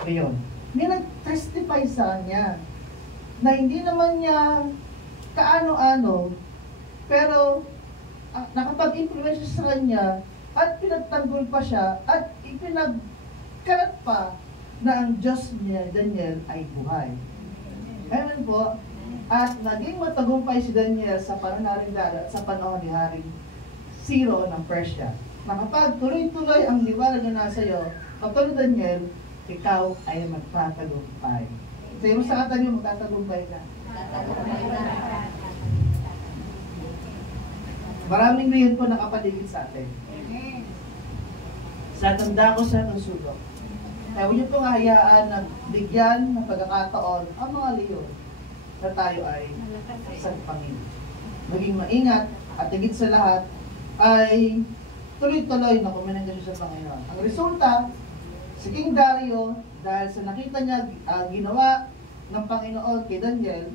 leon. May nag-testify sa kanya na hindi naman niya kaano-ano, pero nakapag-influence sa kanya at pinagtanggol pa siya at ipinagkalat pa na ang Diyos niya, Daniel, ay buhay. Amen po. At naging matagumpay si Daniel sa panahon ni Haring Dario at sa panahon ni Haring Ciro ng Persia. Nakapag tuloy-tuloy ang liwanag na nasa iyo, katulad Daniel, ikaw ay magtatagumpay. Sayo mo sa kata niyo, magtatagumpay ka. Maraming ngayon po nakapaligid sa atin. Sa tanda ko sa itong sulok. Kaya huwag niyo pong hayaan na bigyan ng pagkakataon ang mga leon na tayo ay isang Panginoon. Maging maingat at higit sa lahat ay tuloy-tuloy na kuminentasyon sa Panginoon. Ang resulta, si King Dario, dahil sa nakita niya ginawa ng Panginoon kay Daniel,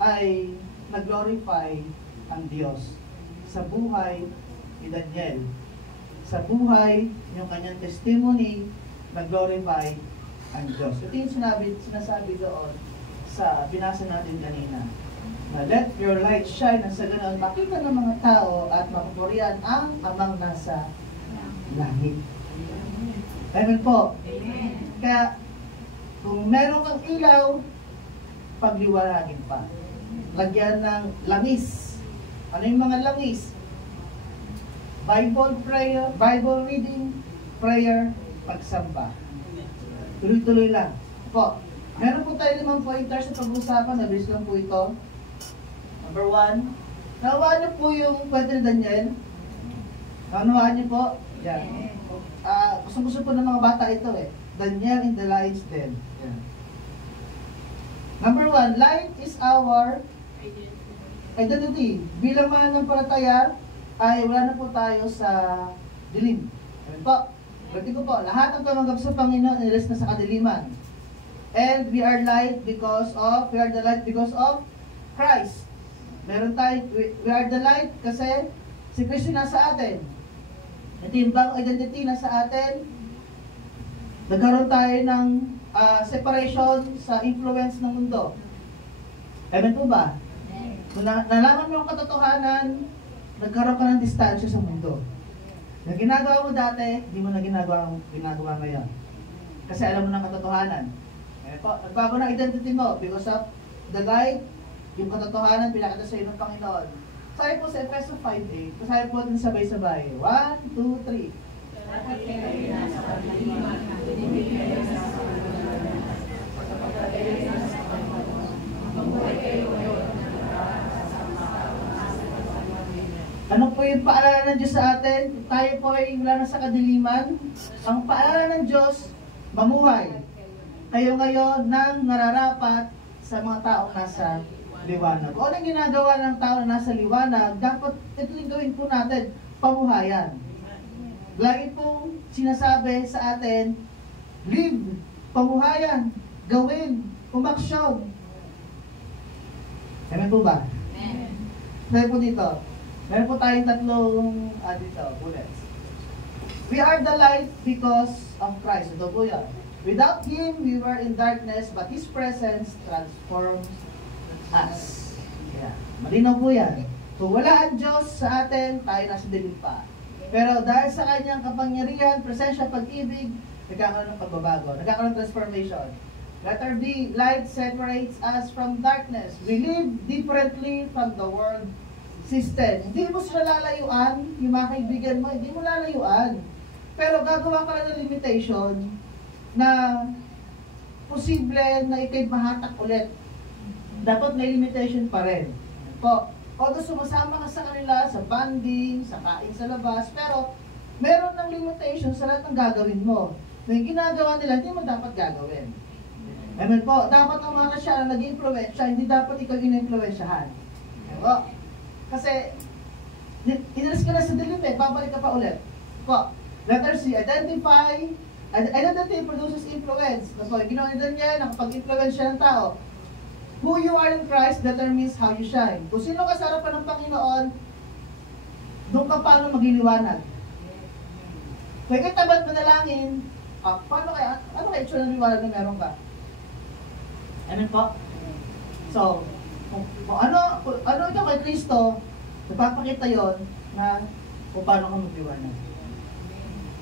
ay nag-glorify ang Diyos sa buhay ni Daniel. Sa buhay, yung kanyang testimony, nag-glorify ang Diyos. Ito yung sinasabi doon sa binasa natin kanina. Na let your light shine, at sa ganoon makita ng mga tao at mapupurihan ang amang nasa langit. Amen po. Kaya, kung meron kang ilaw, pagliwanagin pa. Lagyan ng langis. Ano yung mga langis? Bible prayer, Bible reading, prayer, pagsamba. Tuloy-tuloy lang. Po. Meron po tayo 5 pointers sa pag-usapan. Nabilis lang po ito. Number 1. Nawaan niyo po yung kwento ni Daniel. Nawaan niyo po? Yan. Gusto po ng mga bata ito Daniel in the lion's den. Yan. Number 1. Light is our identity. Bilang mananampalataya, ay wala na po tayo sa dilim. Amen po. Berarti ko po, lahat ng tumanggap sa Panginoon, nilis na sa kadiliman. And we are the light because of Christ. Meron tayo, we are the light kasi si Kristo nasa atin. Ito yung bagong identity na sa atin. Nagkaroon tayo ng separation sa influence ng mundo. Amen po ba? Kung nalaman mo ang katotohanan, nagkaroon ka ng distansya sa mundo. Yung ginagawa mo dati, hindi mo na ginagawa ngayon. Kasi alam mo ng katotohanan. Amen po, nagbago na identity mo because of the light, yung katotohanan, pinakita sa iyo ng Panginoon. Sabi po sa Efeso 5:8, sabi po din sabay-sabay. 1, 2, 3. Ano po yung paalala ng Diyos sa atin? Tayo po ay wala na sa kadiliman. Ang paalala ng Diyos, mamuhay. Kayo ngayon nang nararapat sa mga taong nasa liwanag. O anong ginagawa ng tao na nasa liwanag, dapat ito yung gawin po natin, pamuhayan. Lagi pong sinasabi sa atin, live, pamuhayan, gawin, umaksyon. Amen po ba? Amen. Sabi po dito, meron po tayong tatlong bullets. We are the light because of Christ. Ito po yan. Without Him, we were in darkness, but His presence transforms us. Yeah. Malinaw po yan. Kung wala ang Diyos sa atin, tayo nasa dilim pa. Pero dahil sa kanyang kapangyarihan, presensya, pag-ibig, nagkakaroon ng pagbabago, nagkakaroon ng transformation. Letter D, light separates us from darkness. We live differently from the world system. Hindi mo sila lalayuan, yung mga kaibigan mo, hindi mo lalayuan. Pero gagawa ka lang ng limitation na posible na ikay mahatak ulit. Dapat may limitation pa rin. Po, although sumasama ka sa kanila, sa banding, sa kain sa labas, pero meron ng limitation sa lahat ng gagawin mo. Na yung ginagawa nila, hindi mo dapat gagawin. Amen po, dapat ang mga kasya na nag-influensya, hindi dapat ikaw in-influensyahan. Po, kasi, inalis ka na sa dilim babalik ka pa ulit. Po, letter C, identity produces influence. So, ginawa nila niya, nakapag-influensya ng tao. Who you are in Christ determines how you shine. Kung sino ka sa harapan ng Panginoon, doon ka paano magliliwanag. Kung ikay tabat manalangin, ano kaya itsura ng liwanag na meron ka? Amen po? So, kung ano ito kay Kristo, nagpapakita yon na kung paano ka magliwanag.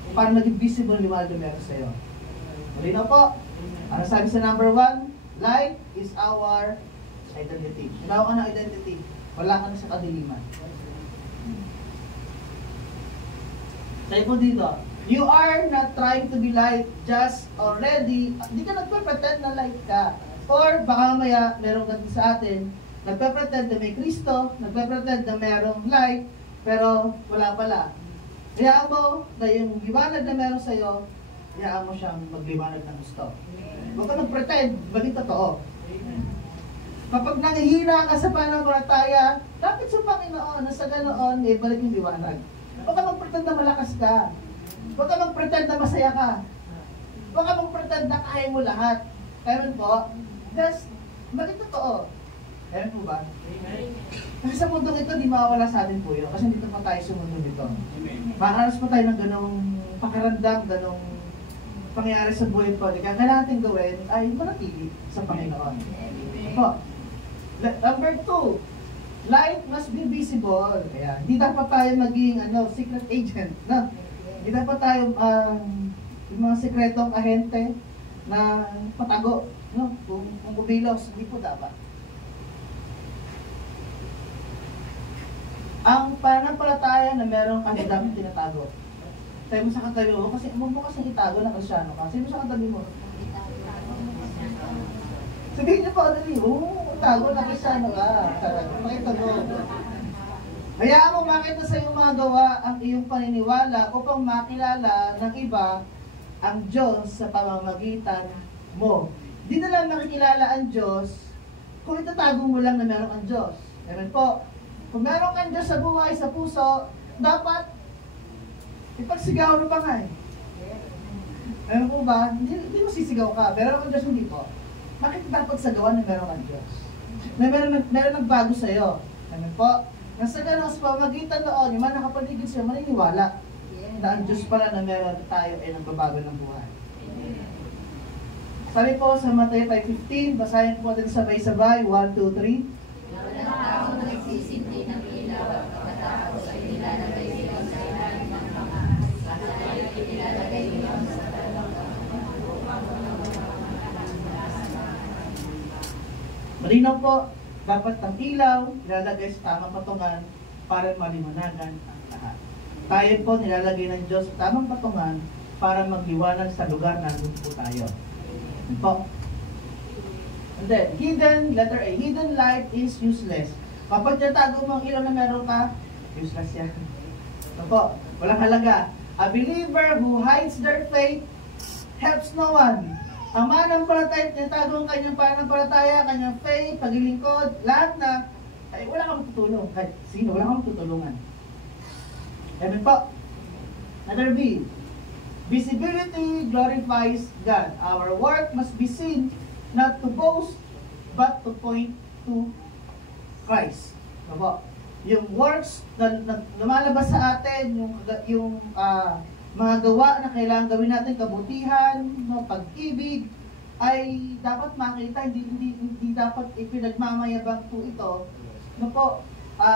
Kung paano maging visible liwanag na meron sa'yo. Malinaw po? Ano sabi sa number 1? Light is our identity. Ginawa ka ng identity. Wala ka na sa kadiliman. Sabi po dito, you are not trying to be light just already. Hindi ka nagpe-pretend na light ka. Or baka maya, meron ganito sa atin, nagpe-pretend na may Kristo, nagpe-pretend na merong light, pero wala pala. Hayaan mo na yung liwanag na meron sa'yo, hayaan mo siyang magliwanag ng gusto. Huwag ka nag-pretend, maging totoo. Kapag nanghihina ka sa pananampalataya, dapat sa Panginoon na sa ganoon, balik yung liwanag. Huwag ka mag-pretend na malakas ka. Huwag ka mag-pretend na masaya ka. Huwag ka mag-pretend na kaya mo lahat. Amen po? Just, maging totoo. Amen po ba? Kasi sa mundong ito, di mawawala sa atin po yun. Kasi dito pa tayo sa mundo nito. Makakaras pa tayo ng ganong pakiramdam, ganong pangyayari sa buhay po. Kaya kailangan natin gawin ay manatili sa Panginoon. Po. Number 2, light must be visible. Kaya, hindi dapat tayo maging secret agent. No? Hindi dapat tayo yung mga sekretong ahente na patago. No? Kung bumilos, hindi po dapat. Ang pananampalataya na merong kandidatong tinatago. Tayo mo sa katabi mo, kasi mo kasing itago na Kristyano ka. Sino sa katabi mo? Sabihin niyo po, itago na Kristyano ka. Pakita mo. Hayaan mo makita sa iyong mga gawa ang iyong paniniwala upang makilala ng iba ang Diyos sa pamamagitan mo. Di na lang makikilala ang Diyos kung itatago mo lang na meron ang Diyos. Amen po. Kung meron kang Diyos sa buhay, sa puso, dapat ipagsigaw mo pa nga eh. Meron po ba? Hindi mo sisigaw ka. Meron kang Diyos, hindi po. Bakit dapat sagawan na meron kang Diyos? Meron nagbago sa'yo. Ano po? Nasa ganun, sa pamagitan doon, yung mga nakapaligid sa'yo, maniniwala na ang Diyos pala na meron tayo ay nagbabago ng buhay. Sabi po sa Matthew 5:15, basahin po din sabay-sabay, 1, 2, 3. Walang taong nagsisimli ng ilaw at pagkatapos ay nilalagay nilang sa ilalim ng mga at ay nilalagay nilang sa dalawang upang Malinaw po, dapat ang ilaw nilalagay sa tamang patungan para maliwanagan ang lahat. Tayo po nilalagay ng Diyos sa tamang patungan para magliwanag sa lugar na nandun po tayo. Po. And then, hidden, letter A, hidden light is useless. Kapag natago mo ang ilaw na meron ka, useless yan. Ito po, walang halaga. A believer who hides their faith helps no one. Ang mananampalataya, natago ang kanyang pananampalataya, kanyang faith, paglilingkod, lahat na, ay wala kang matutulong. Kahit sino, wala kang matutulungan. Amen po. Letter B, visibility glorifies God. Our work must be seen not to boast, but to point to Christ. Diba? Yung works na lumalabas sa atin, yung mga gawa na kailangan gawin natin, kabutihan, no, pag-ibig, ay dapat makita, hindi dapat ipinagmamayabang po ito. No po,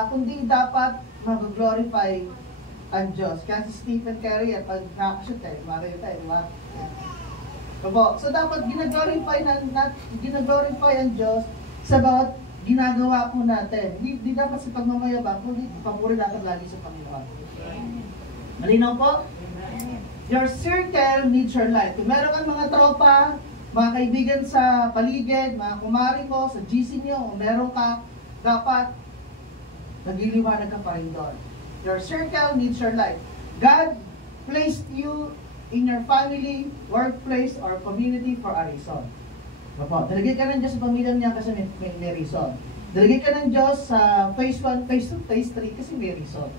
kundi dapat mag-glorify ang Diyos. Kaya si Stephen Curry, pag nakashoot Mario tayo, diba? So dapat ginaglorify ang Diyos sa bawat ginagawa po natin. Hindi dapat sa pagmamayabang, kundi papuri natin lagi sa Panginoon. Malinaw po? Your circle needs your light. Kung meron kang mga tropa, mga kaibigan sa paligid, mga kumari mo, sa GC niyo, kung meron ka, dapat nagliliwanag ka pa rin doon. Your circle needs your light. God placed you in your family, workplace, or community for a reason. Dalagay ka ng Diyos sa pamilya niya kasi may reason. Dalagay ka ng Diyos sa phase 1, phase 2, phase 3 kasi may reason.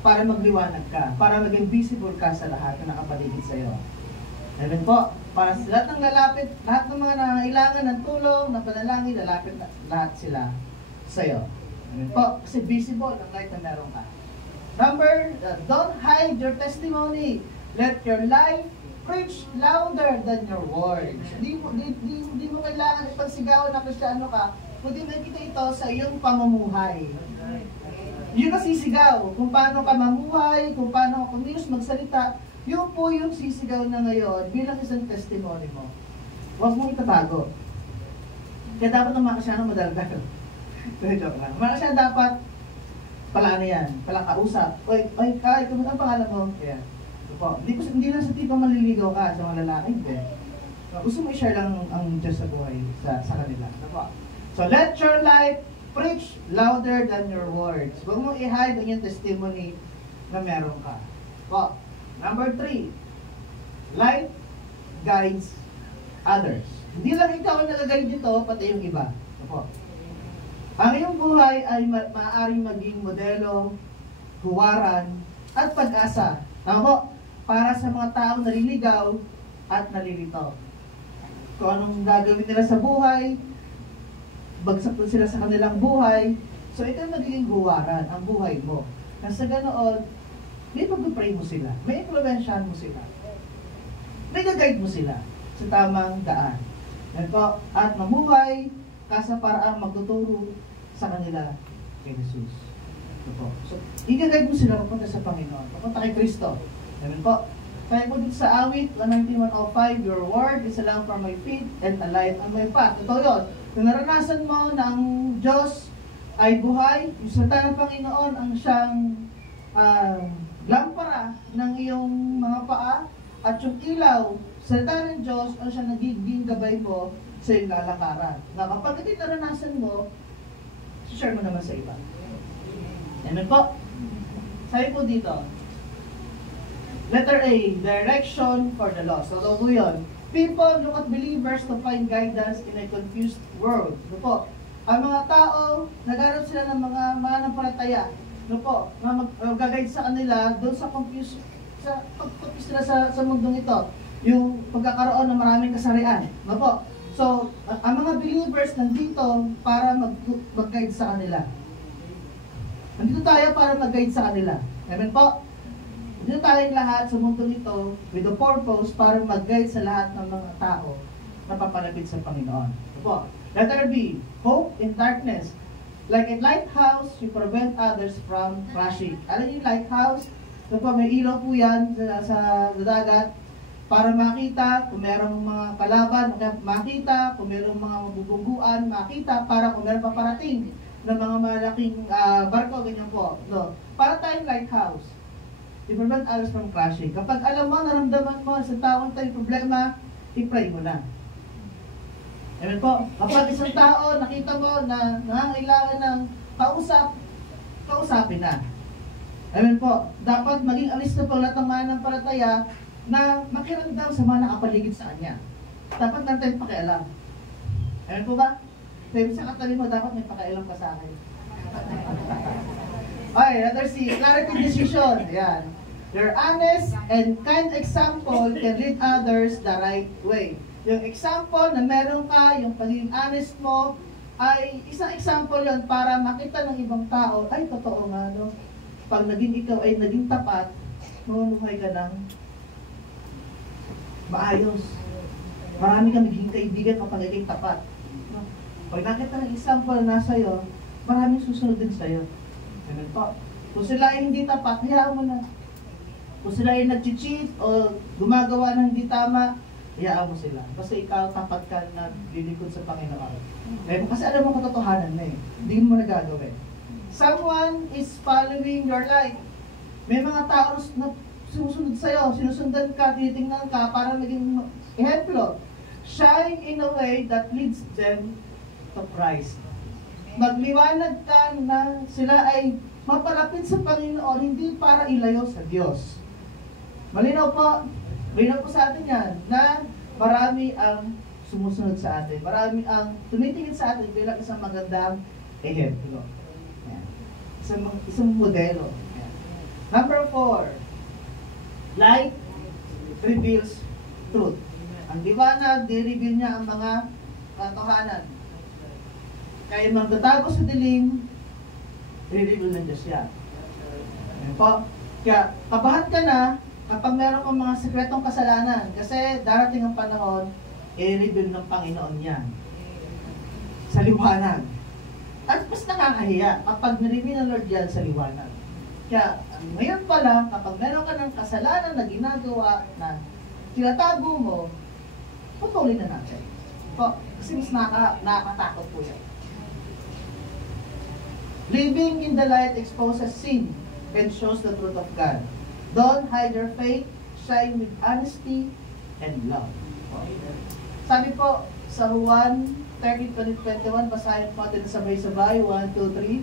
Para magliwanag ka, para maging visible ka sa lahat na nakapaligid sa iyo. Amen po. Para sa lahat ng lalapit, lahat ng mga nangangailangan ng tulong, ng panalangin, lalapit lahat sila sa iyo. Amen po. Kasi visible ang light na meron ka. Number, don't hide your testimony. Let your life preach louder than your words. Hindi mo kailangan ipagsigawan na Kristiyano ka, kundi makikita ito sa iyong pamumuhay. Yun ang sisigaw. Kung paano ka mamuhay, kung paano ka kumilos magsalita, yun po yung sisigaw na ngayon bilang isang testimony mo. Huwag mong itatago. Kaya dapat ng mga Kristiyano madaldal. Joke lang. Mga Kristiyano dapat pala yan, pala kausap. Oy, Kai, kung ang pangalan mo? Kaya, hindi lang sa tipo maliligaw ka sa mga lalaki. Gusto mo i-share lang ang Diyos sa buhay sa kanila. So, let your life preach louder than your words. Huwag mo i-hide ang yung testimony na meron ka. Number 3, light guides others. Hindi lang ikaw ang nag-guide dito, pati yung iba. Ang iyong buhay ay maaaring maging modelo, huwaran, at pag-asa. Para sa mga taong naliligaw at nalilito. Kung anong gagawin nila sa buhay, bagsak sila sa kanilang buhay, so ito ang magiging huwaran, ang buhay mo. Kasi ganoon, may pag-pray mo sila, may influensyahan mo sila, may gag-guide mo sila sa tamang daan. At mamuhay ka sa paraang magtuturo sa kanila kay Jesus. So, i-guide mo sila papunta sa Panginoon, papunta kay Kristo. Amen po. Kaya po dito sa awit, 119:105, your word is a lamp for my feet and a light on my path. Totoo yun. Kung naranasan mo na ang Diyos ay buhay, yung salita ng Panginoon ang siyang lampara ng iyong mga paa, at yung ilaw, salita ng Diyos ang siyang nagiging gabay mo sa iyong lalakaran. Na kapag hindi naranasan mo, share mo naman sa iba. Amen po. Sabi po dito, letter A, direction for the lost. So, yun. People look at believers to find guidance in a confused world. Ito po. ang mga tao, nagharap sila ng mga mananampalataya. No po, mag-guide sa kanila doon sa pag-confuse nila sa mundong ito. Yung pagkakaroon ng maraming kasarian. No po. So, ang mga believers nandito para mag-guide sa kanila. Nandito tayo para mag-guide sa kanila. Amen po? Nandito tayong lahat sa mundong ito with the purpose para mag-guide sa lahat ng mga tao na papalapit sa Panginoon. No po. Letter B, hope in darkness. Like a lighthouse, you prevent others from crashing. Alam niyo yung lighthouse? So po, may ilaw po yan sa dagat para makita kung merong mga kalaban, makita kung merong mga mabubungguan, makita para kung meron paparating ng mga malaking barko, ganyan po. No? Para tayong lighthouse. You prevent others from crashing. Kapag alam mo, naramdaman mo sa taong tayong problema, i-pray mo na. Amen po. Kapag isang tao, nakita mo na nangangailangan ng kausapin na. Amen po. Dapat maging alis na po lahat ng mananampalataya na makiramdam sa mga nakapaligid sa kanya. Dapat natin pakialam. Amen po ba? Sabi sa katabi mo, dapat may pakialam ka sa akin. Okay, letter C, clarity decision. Ayan. Your honest and kind example can lead others the right way. Yung example na meron ka, yung pagiging honest mo, ay isang example yon para makita ng ibang tao, ay totoo nga, no? Pag ikaw ay naging tapat, mamuhay ka ng maayos. Marami kang magiging kaibigan kapag naging tapat. No? Pag nakita ng example na sa'yo, maraming susunod din sa'yo. Amen po. Kung sila ay hindi tapat, hayaan mo na. Kung sila ay nag-cheat o gumagawa ng hindi tama, hayaan mo sila. Kasi ikaw tapat ka na lilikod sa Panginoon. Kasi alam mo katotohanan na eh. Hindi mo nagagawin. Someone is following your life. May mga tao na sumusunod sa'yo, sinusundan ka, tinitingnan ka para maging ehemplo. Shine in a way that leads them to Christ. Magliwanag ka na sila ay mapalapit sa Panginoon, hindi para ilayo sa Diyos. Malinaw po. Malinaw po sa atin yan na marami ang sumusunod sa atin. Marami ang tumitingin sa atin bilang isang magandang ehemplo. Isang modelo. Number 4, light reveals truth. Ang liwanag, di-reveal niya ang mga katotohanan. Kaya magtatago sa dilim, i-reveal ng Diyos yan. Ayan po. Kaya kabahan ka na kapag meron kang mga sekretong kasalanan. Kasi darating ang panahon, i-reveal ng Panginoon yan. Sa liwanag. At mas nakakahiya kapag nireveal ng Lord yan sa liwanag. Kaya ngayon pala, kapag meron ka ng kasalanan na ginagawa na tinatago mo, putulin na natin. Po, kasi mas nakakatakot po yan. Living in the light exposes sin and shows the truth of God. Don't hide your faith, shine with honesty and love. Sabi po sa Juan 13:20-21, basahin po natin sabay-sabay. 1, 2, 3.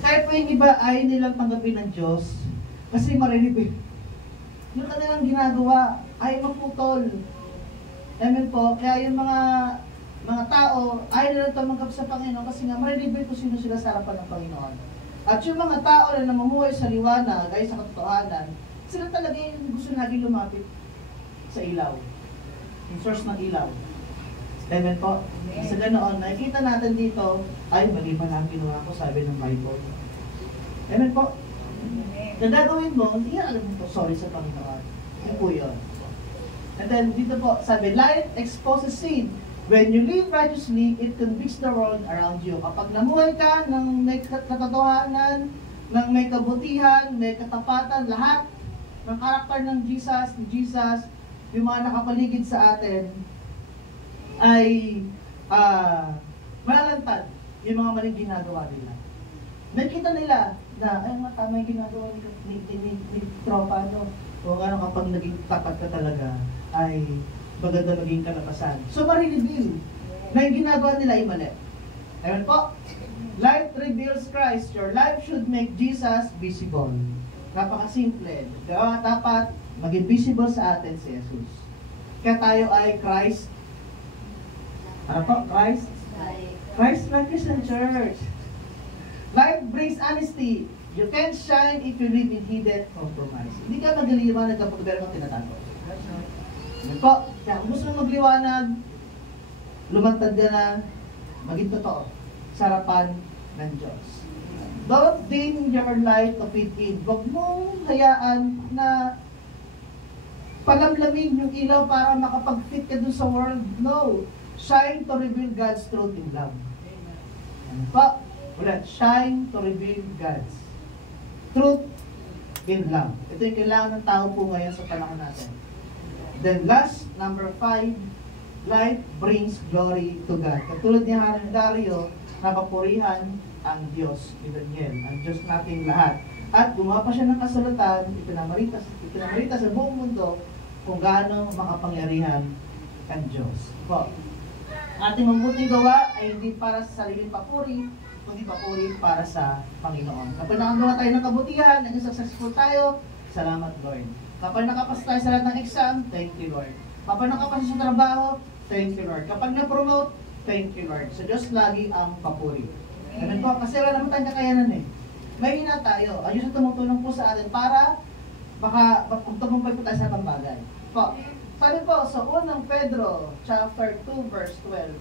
Kahit po yung iba ay nilang tanggapin ng Diyos kasi mariribig. Yung kanilang ginagawa ay maputol. Amen po. Kaya yung mga tao ay nilang tumanggap sa Panginoon kasi nga mariribig kung sino sila sa harapan ng Panginoon. At yung mga tao na namumuhay sa liwanag ay sa katotohanan, sila talaga yung gusto lagi lumapit sa ilaw. Yung source ng ilaw. Amen po. Sa ganoon, nakikita natin dito, ay mali pa lang ginawa ko, sabi ng Bible. Amen po. Na gagawin mo, hindi alam mo po, sorry sa Panginoon. Yun po yun. And then dito po, sabi, light exposes sin. When you live righteously, it convicts the world around you. Kapag namuhay ka ng may katotohanan, ng may kabutihan, may katapatan, lahat ng karakter ng Jesus, ni Jesus, yung mga nakapaligid sa atin, ay malalantad yung mga maling ginagawa nila. Nakita nila na, ay mga tama yung ginagawa ni tropa, no? O ano kapag naging tapat ka talaga, ay maganda maging kalatasan. So, marireveal. na yung ginagawa nila ay mali. Amen po? Light reveals Christ. Your life should make Jesus visible. Napakasimple. Dapat maging visible sa atin si Jesus. Kaya tayo ay Christ. Ano po? Christ? Christ-like Christian Church. Light brings honesty. You can't shine if you live in hidden compromise. Hindi ka magliliwanag kapag meron kang tinatago. Ano po? Kaya kung gusto mo magliwanag, lumantad ka na, maging totoo sa harapan ng Diyos. Don't dim your light to fit in. Huwag mong hayaan na palamlamin yung ilaw para makapag-fit ka dun sa world. No. Shine to reveal God's truth in love. Ano po? Ulit. Shine to reveal God's truth in love. Ito yung kailangan ng tao po ngayon sa panahon natin. Then last, number 5, light brings glory to God. Katulad ni Haring Dario, napapurihan ang Diyos ni Daniel, ang Diyos nating lahat. At gumawa pa siya ng kasulatan, ipinamarita sa buong mundo kung gaano makapangyarihan ang Diyos. Po, ating mabuting gawa ay hindi para sa sariling papuri, kundi papuri para sa Panginoon. Kapag nakagawa tayo ng kabutihan, naging successful tayo, salamat Lord. Kapag nakapasa tayo sa lahat ng exam, thank you Lord. Kapag nakapasa sa trabaho, thank you Lord. Kapag na-promote, thank you Lord. So Diyos lagi ang papuri. Amen po, kasi wala naman tayong kakayanan eh. May hina tayo. Ang Diyos ang tumutulong po sa atin para baka tumumpay po tayo sa ibang bagay. Po, sabi po sa unang Pedro, chapter 2, verse 12.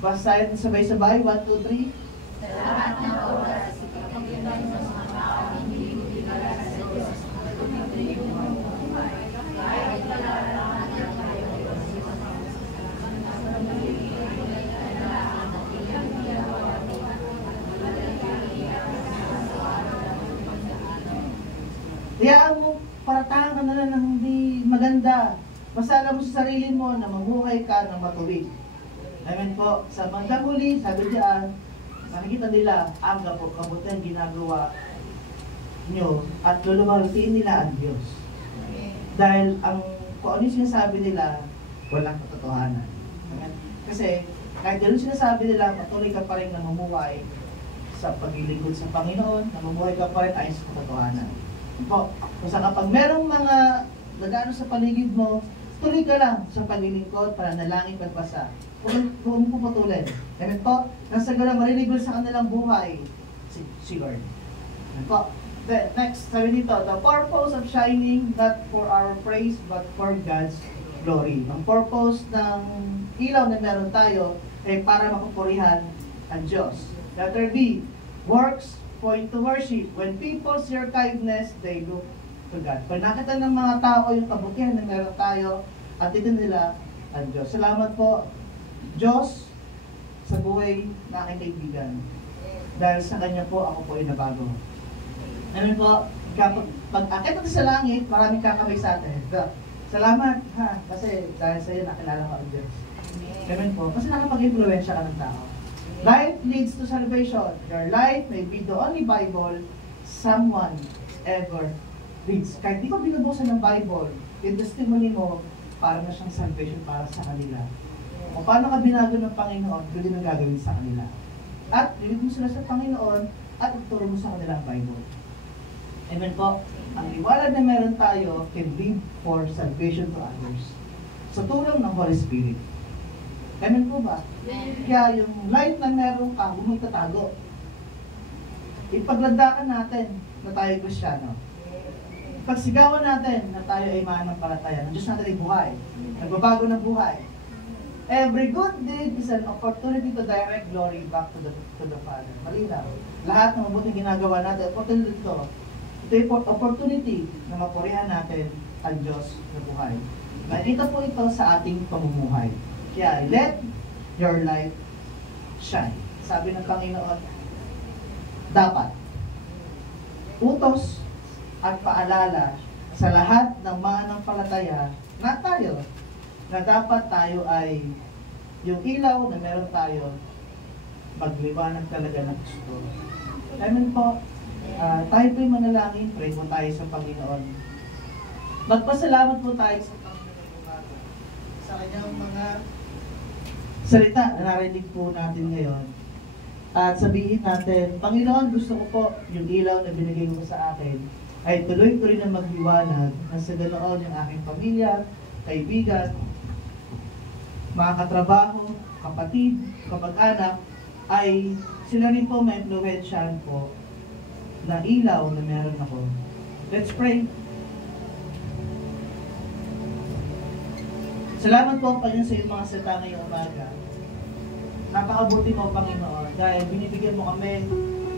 Basahin sabay-sabay, 1, 2, 3. Sa lahat ng oras, ipagpaglaban ng mga tao, hindi kilala sa Diyos. Kahit kailangan ng tayo Diyos. Hayaan mo, paratahan ka na lang ng hindi maganda. Masala mo sa sarili mo na mabuhay ka ng matuwid. Amen po. Sa bandang huli, sabi diyan, nakikita nila ang kabutihan ginagawa nyo at lulumarutiin nila ang Diyos. Dahil kung ano yung sinasabi nila, walang katotohanan. Amen? Kasi kahit gano'n sinasabi nila, patuloy ka pa rin namumuhay sa paglilingkod sa Panginoon, namumuhay ka pa rin ayon sa katotohanan. Po, kung sa kapag merong mga nagano sa paligid mo, tuloy ka lang sa paglilingkod para nalangin pagbasa. Kung puputulin. Amen po, nang sa gano'n marinig sa kanilang buhay, si Lord. Amen po. Then, next, sabi dito, the purpose of shining, not for our praise, but for God's glory. Ang purpose ng ilaw na meron tayo ay para mapupurihan ang Diyos. Letter B, works point to worship. When people see your kindness, they look to God. Pag nakita ng mga tao yung kabutihan na meron tayo, at ito nila ang Diyos. Salamat po, Diyos, sa buhay na aking kaibigan. Dahil sa Kanya po, ako po ay nabago. Amen po, pag akit natin sa langit, maraming kakabay sa atin. Salamat, ha, kasi dahil sa iyo, nakilala ko ang Diyos. Amen po, kasi nakapag-influensya ka ng tao. Light leads to salvation. Your life may be the only Bible someone ever reads. Kahit di ko binubuksan ng Bible, yung testimony mo, para na siyang salvation para sa kanila. O paano ka binago ng Panginoon, pwede nang gagawin sa kanila. At lilit mo sila sa Panginoon at ituro mo sa kanila ang Bible. Amen po. Ang liwanag na meron tayo can lead for salvation to others. Sa tulong ng Holy Spirit. Amen po ba? Kaya yung light na meron ka, huwag magtatago. Ipaglandakan natin na tayo Kristiyano. Pagsigawan natin na tayo ay mananampalataya. Ang Diyos natin ay buhay. Nagbabago ng buhay. Every good deed is an opportunity to direct glory back to the Father. Malinaw. Lahat ng mabuting ginagawa natin, opportunity ito. Ito yung opportunity na mapurihan natin ang Diyos na buhay. Nakita po ito sa ating pamumuhay. Kaya, let your light shine. Sabi ng Panginoon, dapat utos at paalala sa lahat ng mananampalataya na tayo, na dapat tayo ay yung ilaw na meron tayo, magliwanag talaga ng gusto. Amen po. Tayo po'y manalangin, pray po tayo sa Panginoon. Magpasalamat po tayo sa Panginoon sa kanyang mga salita na narinig po natin ngayon. At sabihin natin, Panginoon, gusto ko po yung ilaw na binigay mo sa akin ay tuloy-tuloy na magliwanag na sa ganoon yung aking pamilya, kaibigan, mga katrabaho, kapatid, kapag-anak, ay sila rin po ma-influensyahan po na ilaw na meron ako. Let's pray. Salamat po, Panginoon, sa iyong mga salita ngayong umaga. Napakabuti mo, Panginoon, dahil binibigyan mo kami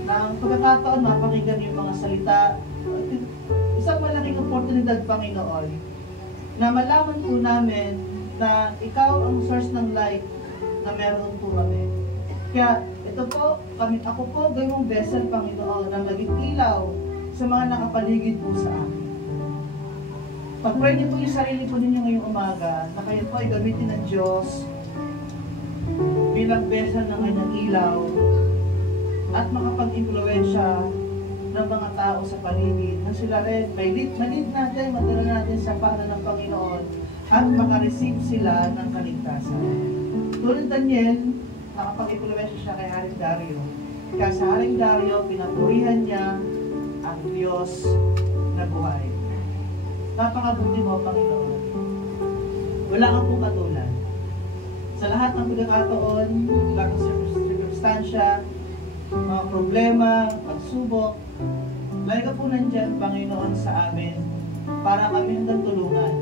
ng pagkakataon mapakinggan yung mga salita. Isang malaking oportunidad, Panginoon, na malaman po namin na ikaw ang source ng light na meron po kami. Kaya ito po, ako po gayong vessel, Panginoon, na maging ilaw sa mga nakapaligid po sa akin. Pag-pray niyo po yung sarili po ninyo ngayong umaga na kayo po ay gamitin ng Diyos bilang vessel ng kanyang ilaw at makapag-impluwensya ng mga tao sa paligid na sila rin malid natin, madala natin sa paanan ng Panginoon at makareceive sila ng kaligtasan. Tulad Daniel, nakapag-impluwensya siya kay Haring Dario. Kaya sa Haring Dario, pinapurihan niya ang Diyos na buhay. Napakabuti mo, Panginoon. Wala kang pong katulad. Sa lahat ng pagkakataon, lahat ng circumstansya, mga problema, pagsubok, lagi ka po nandyan, Panginoon, sa amin para kami hanggang tulungan.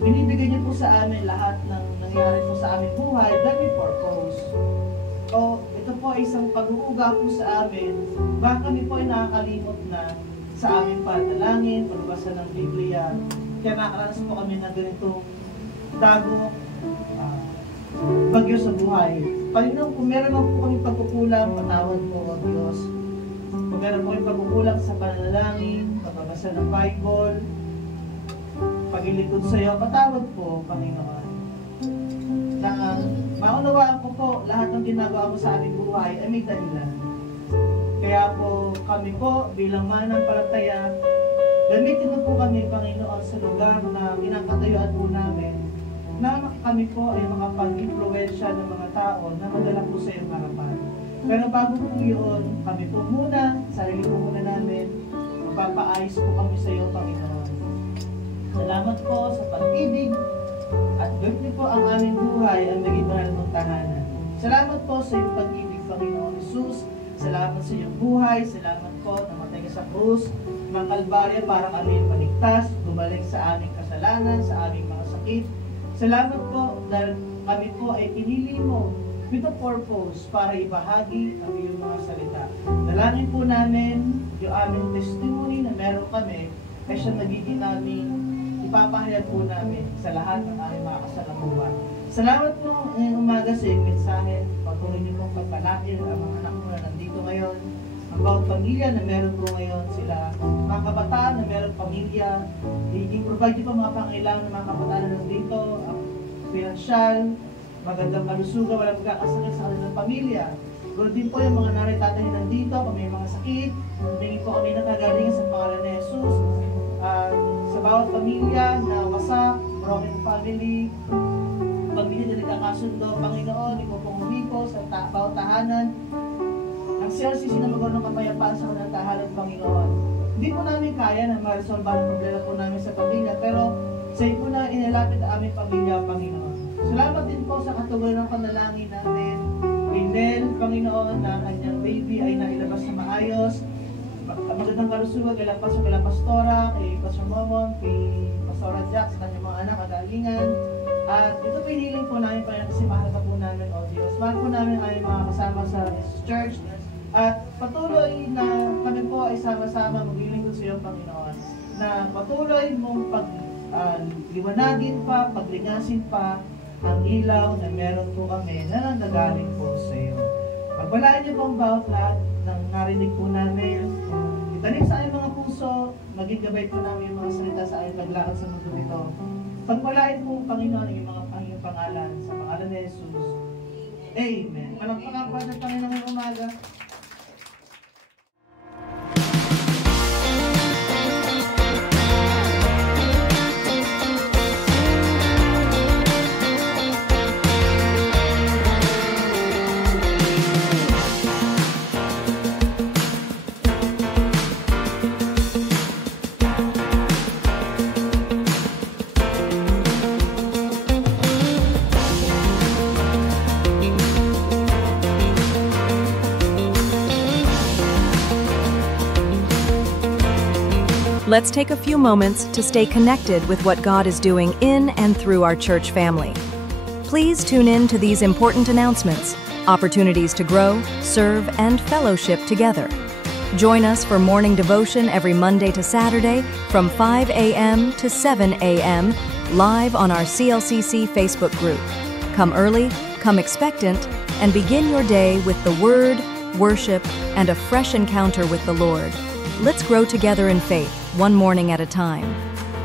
Binibigay niyo po sa amin lahat ng nangyari po sa aming buhay dahil may purpose. O ito po ay isang pag-uuga po sa amin, baka kami po ay nakakalimot na sa aming panalangin, pagbasa ng Biblia. Kaya nakaranas po kami na ganitong dagok, bagyo sa buhay. Panginoon, kung meron po kami pagkukulang, patawad po, O Diyos. Kung meron po kami pagkukulang sa panalangin, pagbabasa ng Bible, paglilingkod sa iyo, patawad po, Panginoon. Na maunawaan ko po, lahat ng ginagawa mo sa aming buhay ay may dahilan. Kaya po kami po bilang mananampalataya, gamitin mo po kami, Panginoon, sa lugar na pinapatayuan po namin na kami po ay makapag-influensya ng mga tao na madala po sa iyong harapan. Pero bago po yun, kami po muna, sarili po muna namin, magpapaayos po kami sa iyo, Panginoon. Salamat po sa pag-ibig at gawin po ang aming buhay ang naging banal mong tahanan. Salamat po sa iyong pag-ibig, Panginoon Jesus. Salamat sa iyong buhay. Salamat po na namatay ka sa krus ng Kalbarya para kami maligtas, gumaling sa aming kasalanan, sa aming mga sakit. Salamat po dahil kami po ay pinili mo with a purpose para ibahagi ang iyong mga salita. Dalangin po namin yung aming testimony na meron kami ay siya nagiging aming ipapahayag po namin sa lahat ng aming mga kasalamuha. Salamat po ngayong umaga sa iyong mensahe. Patuloy niyo pong pagpalain ang mga anak mo na nandito ngayon. Ang bawat pamilya na meron po ngayon sila. Mga kabataan na meron pamilya. I-provide niyo po mga pangailangan ng mga kabataan na nandito. Pinansyal, magandang kalusugan, walang magkakasakit sa kanilang pamilya. Ganoon din po yung mga nanay tatay na nandito, kung may mga sakit. Humingi po kami ng kagalingan sa pangalan ni Jesus. Sa bawat pamilya na wasak, broken family, pamilya na nagkakasundo, Panginoon, ikaw pong humipo sa bawat tahanan. Ang CLCC na magkaroon ng kapayapaan sa kanilang tahanan, Panginoon. Hindi po namin kaya na ma-resolve ang problema po namin sa pamilya, pero sa iyo po na inilapit ang aming pamilya, Panginoon. Salamat din po sa katuloy ng panalangin natin. Nel, Panginoon, na kanyang baby ay nailabas na maayos. Magandang kalusugan kay Pastora, kay Pastor Momon, kay Pastora Jack, sa kanyang mga anak, kagalingan. At ito po hiniling po namin, Panginoon, kasi mahal ka po namin, O Diyos. Mahal po namin ay mga kasama sa church. At patuloy na kami po ay sama-sama maglilingkod sa iyo, Panginoon, na patuloy mong pagliwanagin pa, paglingasin pa ang ilaw na meron po kami na nanggagaling po sa iyo. Pagpalaan niyo po ang bawat lahat ng narinig po namin. Itanim sa aming mga puso, maging gabay po namin yung mga salita sa aming paglakad sa mundo nito. Pagpalain po, Panginoon, ang mga pangalan sa pangalan ni Jesus. Amen. Malakpakan po ng Panginoon ng umaga. Let's take a few moments to stay connected with what God is doing in and through our church family. Please tune in to these important announcements, opportunities to grow, serve, and fellowship together. Join us for morning devotion every Monday to Saturday from 5 a.m. to 7 a.m. live on our CLCC Facebook group. Come early, come expectant, and begin your day with the Word, worship, and a fresh encounter with the Lord. Let's grow together in faith, one morning at a time.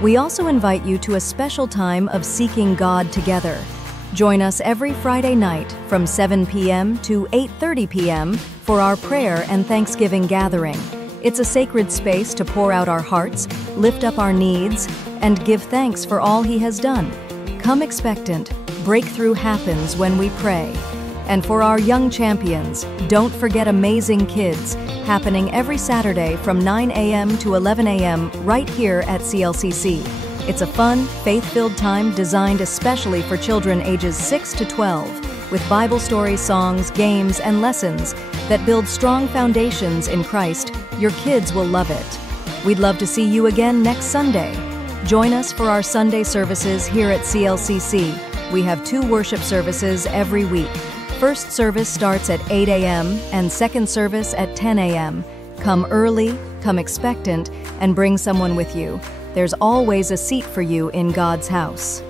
We also invite you to a special time of seeking God together. Join us every Friday night from 7 p.m. to 8:30 p.m. for our prayer and Thanksgiving gathering. It's a sacred space to pour out our hearts, lift up our needs, and give thanks for all He has done. Come expectant. Breakthrough happens when we pray. And for our young champions, don't forget Amazing Kids, happening every Saturday from 9 a.m. to 11 a.m. right here at CLCC. It's a fun, faith-filled time designed especially for children ages 6 to 12, with Bible stories, songs, games, and lessons that build strong foundations in Christ. Your kids will love it. We'd love to see you again next Sunday. Join us for our Sunday services here at CLCC. We have 2 worship services every week. First service starts at 8 a.m. and second service at 10 a.m. Come early, come expectant, and bring someone with you. There's always a seat for you in God's house.